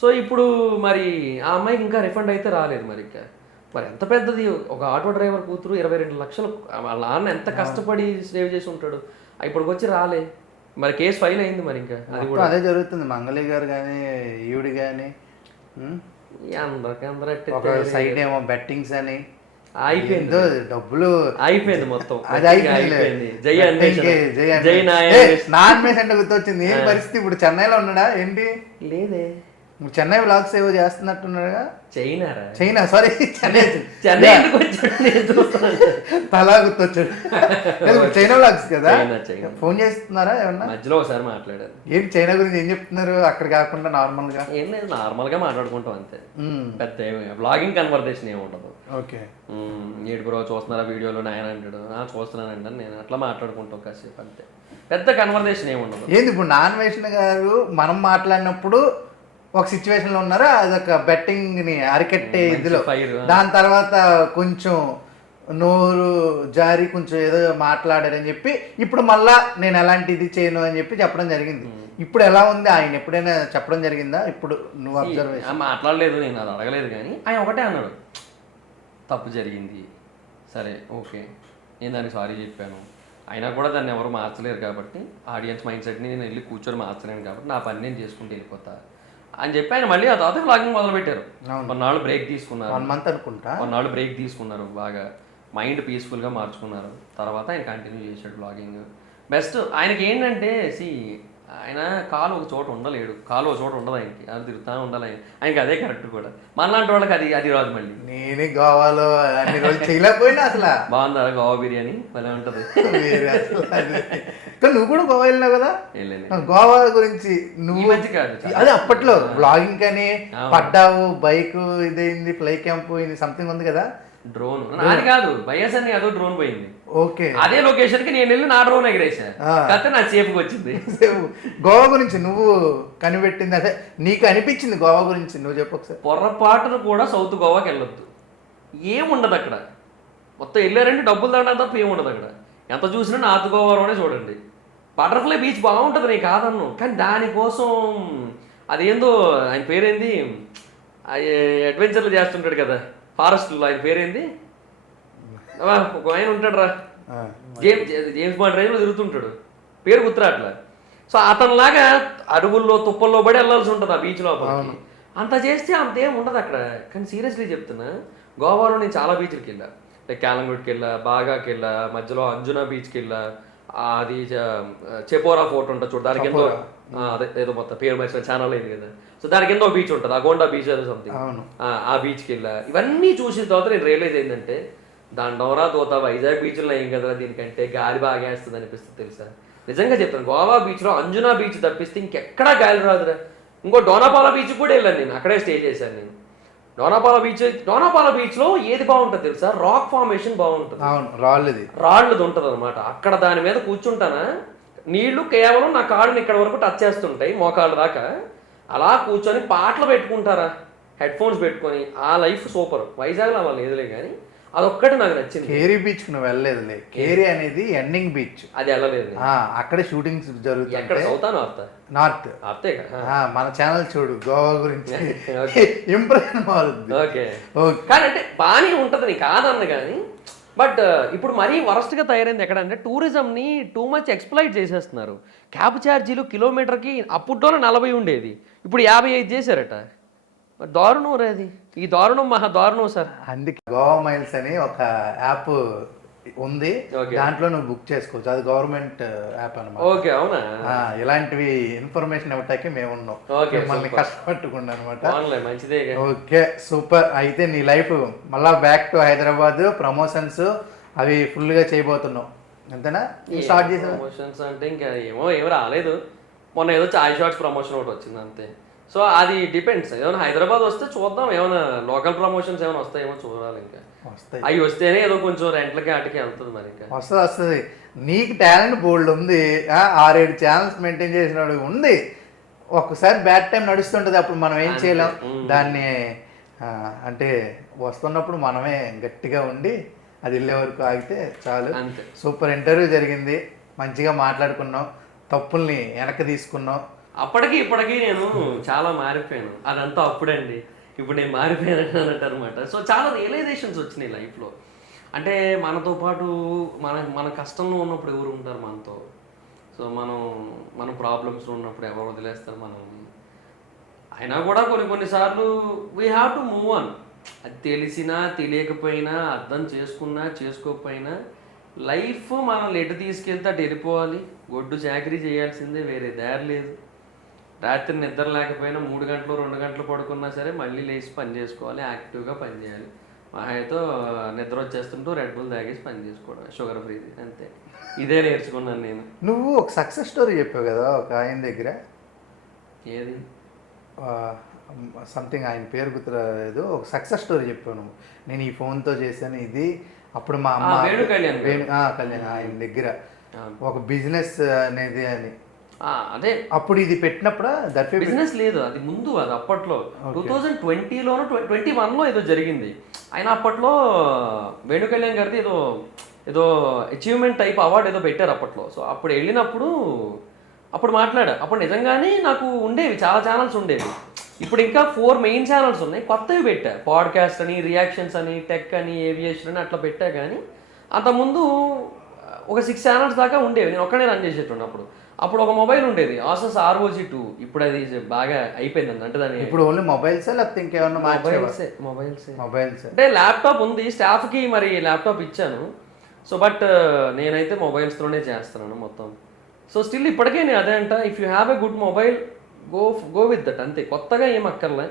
సో ఇప్పుడు మరి ఆ అమ్మాయికి ఇంకా రిఫండ్ అయితే రాలేదు. మరి ఎంత పెద్దది, ఒక ఆటో డ్రైవర్ కూతురు 22 లక్షలు, వాళ్ళ నాన్న ఎంత కష్టపడి సేవ్ చేసి ఉంటాడు, ఇప్పటికి వచ్చి రాలే. మరి కేసు ఫైల్ అయింది. మరి ఇంకా అది కూడా అదే జరుగుతుంది. మంగళి గారు కానీ ఈవిడి కానీ అందరూ సైడ్ ఏమో బెట్టింగ్స్ అని అయిపోయింది, డబ్బులు అయిపోయింది మొత్తం. నాన్ మేస్ అంటే గుర్తొచ్చింది. ఏం పరిస్థితి ఇప్పుడు? చెన్నైలో ఉన్నాడా ఏంటి? లేదే, చెన్నై వ్లాగ్స్ ఏవో చేస్తున్నట్టున్నాడుగా. చైనా సారీ, చెన్నై తలా గుర్తొచ్చాడు. చైనా వ్లాగ్స్ కదా, ఫోన్ చేస్తున్నారా ఏమన్నా? మధ్యలో ఒకసారి మాట్లాడారు. ఏంటి చైనా గురించి ఏం చెప్తున్నారు? అక్కడ కాకుండా నార్మల్ గా ఏం లేదు, నార్మల్ గా మాట్లాడుకుంటాం అంతే, పెద్ద వ్లాగింగ్ కన్వర్సేషన్ ఏమి ఉండదు. ఓకే, ఏడు బ్రో చూస్తున్నారా వీడియోలో? ఆయన అంటాడు చూస్తున్నానండి, నేను అట్లా మాట్లాడుకుంటాం కాసేపు అంతే, పెద్ద కన్వర్సేషన్ ఏమి ఉండదు. ఏంది ఇప్పుడు నాన్ వేషన్ గారు మనం మాట్లాడినప్పుడు ఒక సిచ్యువేషన్లో ఉన్నారా, అదొక బెట్టింగ్ని అరికట్టే ఇదిలో, దాని తర్వాత కొంచెం నోరు జారి కొంచెం ఏదో మాట్లాడారని చెప్పి ఇప్పుడు మళ్ళా నేను ఎలాంటి ఇది చేయను అని చెప్పి చెప్పడం జరిగింది. ఇప్పుడు ఎలా ఉంది? ఆయన ఎప్పుడైనా చెప్పడం జరిగిందా? ఇప్పుడు నువ్వు అబ్జర్వేషన్? మాట్లాడలేదు, నేను అది అడగలేదు, కానీ ఆయన ఒకటే అన్నాడు, తప్పు జరిగింది, సరే ఓకే, నేను దానికి సారీ చెప్పాను, అయినా కూడా దాన్ని ఎవరు మార్చలేరు కాబట్టి, ఆడియన్స్ మైండ్ సెట్ని నేను వెళ్ళి కూర్చొని మార్చలేను కాబట్టి నా పని నేను చేసుకుంటూ వెళ్ళిపోతా అని చెప్పి ఆయన మళ్ళీ ఆ తర్వాత వ్లాగింగ్ మొదలు పెట్టారు. కొన్నాళ్ళు బ్రేక్ తీసుకున్నారు, 1 month అనుకుంటా, కొన్నాళ్ళు బ్రేక్ తీసుకున్నారు బాగా. మైండ్ పీస్ఫుల్గా మార్చుకున్నారు. తర్వాత ఆయన కంటిన్యూ చేశాడు బ్లాగింగ్. బెస్ట్ ఆయనకి ఏంటంటే ఆయన కాలు ఒక చోట ఉండలేడు, కాలు ఒక చోట ఉండదు ఆయనకి, అది తిరుగుతూ ఉండాలి ఆయనకి అదే కరెక్ట్ కూడా. మనలాంటి వాళ్ళకి అది రాదు మళ్ళీ. నేనే గోవాలో అన్ని రోజులు చేయలేకపోయినా అసలు బాగుందా గోవా బిర్యానీ భలే ఉంటుంది. నువ్వు కూడా గోవా వెళ్ళినావు కదా, గోవా గురించి నువ్వు అదే అప్పట్లో బ్లాగింగ్ అని పడ్డావు, బైక్ ఇదైంది, ఫ్లై క్యాంప్ ఇది సంథింగ్ ఉంది కదా, డ్రోన్ అది కాదు బయస్ అని అదో డ్రోన్ పోయింది. ఓకే, అదే లొకేషన్ కి నేను వెళ్ళి నా డ్రోన్ ఎగిరేసాను, కాకపోతే నా సేఫ్గా వచ్చింది. గోవా గురించి నువ్వు కనిపెట్టింది అదే, నీకు అనిపించింది గోవా గురించి నువ్వు చెప్పు ఒకసారి. పొరపాటును కూడా సౌత్ గోవాకి వెళ్ళొద్దు, ఏముండదు అక్కడ. మొత్తం వెళ్ళారంటే డబ్బులు దండా తప్ప ఏముండదు అక్కడ. ఎంత చూసినా నార్త్ గోవాలోనే చూడండి. బటర్ఫ్లై బీచ్ బాగుంటుంది, నేను కాదన్ను, కానీ దానికోసం అదేందో ఆయన పేరేంది, అడ్వెంచర్లు చేస్తుంటాడు కదా ఫారెస్ట్లో, ఆయన పేరేంది, ఒక ఆయన ఉంటాడు రా, జేమ్స్ బాండ్ రేంజ్లో తిరుగుతుంటాడు, పేరు గుర్తురాట్లా. సో అతనిలాగా అడవుల్లో తుప్పల్లో పడి వెళ్ళాల్సి ఉంటుంది ఆ బీచ్ లోపలికి. అంత చేస్తే అంతేం ఉండదు అక్కడ. కానీ సీరియస్లీ చెప్తున్నా, గోవాలో నేను చాలా బీచ్లకి వెళ్ళా, లైక్ క్యాలంగుడ్కి వెళ్ళా, బాగాకి వెళ్ళా, మధ్యలో అంజునా బీచ్కి వెళ్ళా, అది చెపోరా ఫోర్ట్ ఉంటుంది చూడు, దానికి ఎంతో అదే ఏదో మొత్తం పేరు మర్చిన ఛానల్ అయింది కదా, సో దానికి ఎంతో బీచ్ ఉంటుంది, అగోండా బీచ్ ఏదో సంథింగ్, ఆ బీచ్కి వెళ్ళా. ఇవన్నీ చూసిన తర్వాత నేను రియలైజ్ ఏంటంటే, దండవరా దోత వైజాగ్ బీచ్లో ఏం కదరా దీనికంటే గాలి బాగా వేస్తుంది అనిపిస్తుంది తెలుసా. నిజంగా చెప్తాను, గోవా బీచ్లో అంజునా బీచ్ తప్పిస్తే ఇంకెక్కడా గాలి రాదురా. ఇంకో డోనాపాలా బీచ్ కూడా వెళ్ళాను నేను, అక్కడే స్టే చేశాను నేను. డోనాపాలా బీచ్లో ఏది బాగుంటుంది తెలుసా, రాక్ ఫార్మేషన్ బాగుంటుంది, రాళ్ళది ఉంటుంది అనమాట. అక్కడ దాని మీద కూర్చుంటానా, నీళ్లు కేవలం నా కాళ్ళని ఇక్కడ వరకు టచ్ చేస్తుంటాయి, మోకాళ్ళ దాకా. అలా కూర్చొని పాటలు పెట్టుకుంటారా, హెడ్ ఫోన్స్ పెట్టుకొని, ఆ లైఫ్ సూపర్. వైజాగ్లో అలా లేదులే కానీ అదొక్కటి నాకు నచ్చింది. కేరీ బీచ్ నువ్వు వెళ్ళలేదులే, కేరీ అనేది ఎండింగ్ బీచ్, అది వెళ్ళలేదు. అక్కడే షూటింగ్స్ జరుగుతాయి. ఎక్కడ సౌతా నార్త్ అర్తే. మన ఛానల్ చూడు, గోవా గురించి ఇంప్రెషన్ మారుతుంది. ఓకే, కానీ అంటే బాగానే ఉంటుంది, నీకు కాదన్న కానీ. బట్ ఇప్పుడు మరీ వరస్ట్గా తయారైంది ఎక్కడంటే, టూరిజంని టూ మచ్ ఎక్స్ప్లాయిట్ చేసేస్తున్నారు. క్యాబ్ ఛార్జీలు కిలోమీటర్కి అప్పుడులోనే 40 ఉండేది, ఇప్పుడు 55 చేశారట. దారుణం రే అది, ఈ దారుణం మహా దారుణం సార్. అందుకే గోవా మైల్స్ అని ఒక యాప్ ఉంది, దాంట్లో నువ్వు బుక్ చేసుకోవచ్చు, అది గవర్నమెంట్ యాప్ అనమాట. ఓకే, అవునా? ఇలాంటివి ఇన్ఫర్మేషన్ ఇవ్వటానికి మేము ఉన్నాం, మిమ్మల్ని కష్టపట్టుకుండా అనమాట. మంచిదే. Okay, super. అయితే నీ లైఫ్ మళ్ళా బ్యాక్ టు హైదరాబాద్, ప్రమోషన్స్ అవి ఫుల్ గా చేయబోతున్నావు అంతేనా? స్టార్ట్ చేసా ప్రమోషన్స్ అంటే ఇంకా ఏమో రాలేదు. మొన్న ఏదో చాయ్ షార్ట్స్ ప్రమోషన్ ఒకటి వచ్చింది అంతే. సో అది డిపెండ్స్, ఏమైనా హైదరాబాద్ వస్తే చూద్దాం, ఏమైనా లోకల్ ప్రమోషన్స్ ఏమైనా వస్తాయేమో చూడాలి. ఇంకా అవి వస్తేనే ఏదో కొంచెం రెంట్లకి ఆటికి వెళ్తుంది. మరి ఇంకా వస్తుంది. నీకు టాలెంట్ బోల్డ్ ఉంది, 6-7 ఛానల్స్ మెయింటైన్ చేసినాడు ఉంది. ఒక్కసారి బ్యాడ్ టైం నడుస్తుంటుంది, అప్పుడు మనం ఏం చేయలేం దాన్ని. అంటే వస్తున్నప్పుడు మనమే గట్టిగా ఉండి అది వెళ్ళే వరకు ఆగితే చాలు. సూపర్ ఇంటర్వ్యూ జరిగింది, మంచిగా మాట్లాడుకున్నాం, తప్పుల్ని వెనక్కి తీసుకున్నాం. అప్పటికి ఇప్పటికీ నేను చాలా మారిపోయాను, అదంతా అప్పుడండి, ఇప్పుడు నేను మారిపోయాను అన్నట్టు అనమాట. సో చాలా రియలైజేషన్స్ వచ్చినాయి లైఫ్లో. అంటే మనతో పాటు మన కష్టంలో ఉన్నప్పుడు ఎవరు ఉంటారు మనతో, సో మన ప్రాబ్లమ్స్లో ఉన్నప్పుడు ఎవరు వదిలేస్తారు మనం. అయినా కూడా కొన్నిసార్లు we have to move on. అది తెలిసినా తెలియకపోయినా, అర్థం చేసుకున్నా చేసుకోకపోయినా, లైఫ్ మనల్ని ఎటు తీసుకెళ్తే అటు వెళ్ళిపోవాలి. గొడ్డు చాకరీ చేయాల్సిందే, వేరే దారి లేదు. రాత్రి నిద్ర లేకపోయినా 3 గంటలు 2 గంటలు పడుకున్నా సరే మళ్ళీ లేచి పని చేసుకోవాలి, యాక్టివ్గా పని చేయాలి. మాతో నిద్ర వచ్చేస్తుంటూ రెడ్ బుల్ తాగేసి పని చేసుకోవడం, షుగర్ ఫ్రీది, అంతే. ఇదే నేర్చుకున్నాను నేను. నువ్వు ఒక సక్సెస్ స్టోరీ చెప్పావు కదా ఒక ఆయన దగ్గర, ఏది సంథింగ్ ఆయన పేరు గుర్తురాలేదు, ఒక సక్సెస్ స్టోరీ చెప్పావు నువ్వు. నేను ఈ ఫోన్తో చేశాను ఇది, అప్పుడు మా అమ్మ కళ్యాణ్ ఆయన దగ్గర ఒక బిజినెస్ అనేది అని. అదే అప్పుడు ఇది పెట్టినప్పుడు బిజినెస్ లేదు, అది ముందు, అది అప్పట్లో 2020లోనో 2021లో ఏదో జరిగింది. ఆయన అప్పట్లో వేణు కళ్యాణ్ గారిది ఏదో అచీవ్మెంట్ టైప్ అవార్డు ఏదో పెట్టారు అప్పట్లో. సో అప్పుడు వెళ్ళినప్పుడు అప్పుడు మాట్లాడా. అప్పుడు నిజంగానే నాకు ఉండేవి చాలా ఛానల్స్ ఉండేవి. ఇప్పుడు ఇంకా 4 మెయిన్ ఛానల్స్ ఉన్నాయి, కొత్తవి పెట్టా. పాడ్కాస్ట్ అని, రియాక్షన్స్ అని, టెక్ అని, ఏవియేషన్ అని అట్లా పెట్టా. కానీ అంతకుముందు ఒక 6 ఛానల్స్ దాకా ఉండేవి, నేను ఒక్కడే రన్ చేసేటప్పుడు. అప్పుడు ఒక మొబైల్ ఉండేది ఆసస్ ROG2, ఇప్పుడు అది బాగా అయిపోయిందండి. అంటే దాని ఇప్పుడు ఓన్లీ మొబైల్స్ లేకపోతే ఇంకేమన్నా మొబైల్స్ అంటే ల్యాప్టాప్ ఉంది స్టాఫ్కి, మరి ల్యాప్టాప్ ఇచ్చాను. సో బట్ నేనైతే మొబైల్స్తోనే చేస్తున్నాను మొత్తం. సో స్టిల్ ఇప్పటికే నేను అదే అంట, if you have a good mobile go with that, అంతే. కొత్తగా ఏం అక్కర్లే.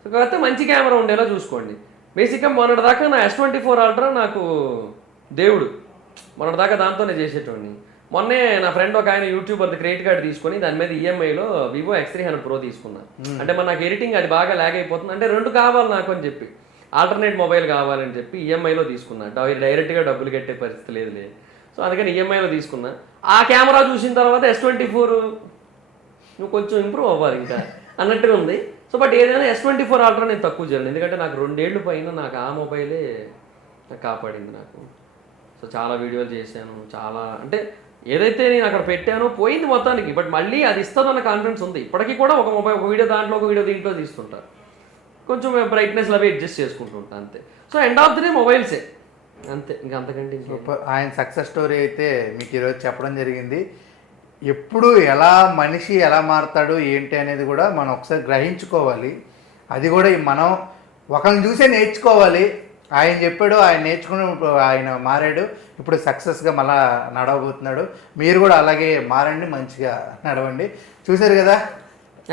సో కాకపోతే మంచి కెమెరా ఉండేలా చూసుకోండి. బేసిక్గా మొన్నటిదాకా నా S24 Ultra నాకు దేవుడు, మొన్నటిదాకా దాంతోనే చేసేటోడిని. మొన్నే నా ఫ్రెండ్ ఒక ఆయన యూట్యూబర్ది క్రెడిట్ కార్డ్ తీసుకొని దాని మీద ఈఎంఐలో Vivo X300 Pro తీసుకున్నా. అంటే మరి నాకు ఎడిటింగ్ అది బాగా ల్యాగ్ అయిపోతుంది, అంటే 2 కావాలి నాకు అని చెప్పి, ఆల్టర్నేట్ మొబైల్ కావాలని చెప్పి ఈఎంఐలో తీసుకున్నా. డైరెక్ట్గా డబ్బులు కట్టే పరిస్థితి లేదు. సో అందుకని ఈఎంఐలో తీసుకున్నా. ఆ కెమెరా చూసిన తర్వాత S24 నువ్వు కొంచెం ఇంప్రూవ్ అవ్వాలి ఇంకా అన్నట్టుగా ఉంది. సో బట్ ఏదైనా S24 Ultra నేను తక్కువ చేయను, ఎందుకంటే నాకు 2 ఏళ్ళు పైన నాకు ఆ మొబైలే నాకు కాపాడింది నాకు. సో చాలా వీడియోలు చేశాను, చాలా అంటే ఏదైతే నేను అక్కడ పెట్టానో పోయింది మొత్తానికి, బట్ మళ్ళీ అది ఇస్తుందన్న కాన్ఫిడెన్స్ ఉంది. ఇప్పటికీ కూడా ఒక మొబైల్, ఒక వీడియో దాంట్లో, ఒక వీడియో దీంట్లో తీస్తుంటా, కొంచెం బ్రైట్నెస్ అవి అడ్జస్ట్ చేసుకుంటుంటా అంతే. So end of the day మొబైల్సే అంతే, ఇంకా అంతకంటే. ఆయన సక్సెస్ స్టోరీ అయితే మీకు ఈరోజు చెప్పడం జరిగింది. ఎప్పుడు ఎలా మనిషి ఎలా మారుతాడు ఏంటి అనేది కూడా మనం ఒకసారి గ్రహించుకోవాలి. అది కూడా మనం ఒకరిని చూసే నేర్చుకోవాలి. ఆయన చెప్పాడు, ఆయన నేర్చుకుని ఆయన మారాడు, ఇప్పుడు సక్సెస్గా మళ్ళా నడవబోతున్నాడు. మీరు కూడా అలాగే మారండి, మంచిగా నడవండి. చూశారు కదా.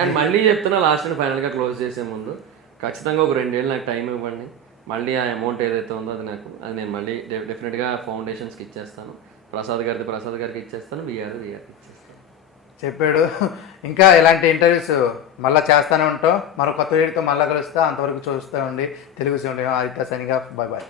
అండ్ మళ్ళీ చెప్తున్నా, లాస్ట్ అండ్ ఫైనల్గా క్లోజ్ చేసే ముందు ఖచ్చితంగా ఒక 2 ఏళ్ళు నాకు టైం ఇవ్వండి. మళ్ళీ ఆ అమౌంట్ ఏదైతే ఉందో అది నేను మళ్ళీ డెఫినెట్గా ఫౌండేషన్స్కి ఇచ్చేస్తాను. ప్రసాద్ గారికి ఇచ్చేస్తాను, విఆర్కి ఇచ్చేస్తాను చెప్పాడు. ఇంకా ఇలాంటి ఇంటర్వ్యూస్ మళ్ళీ చేస్తూనే ఉంటాం. మరో కొత్త వీడియోతో మళ్ళీ కలుస్తా. అంతవరకు చూస్తూ ఉండి Telugu Aditya signing off. Bye.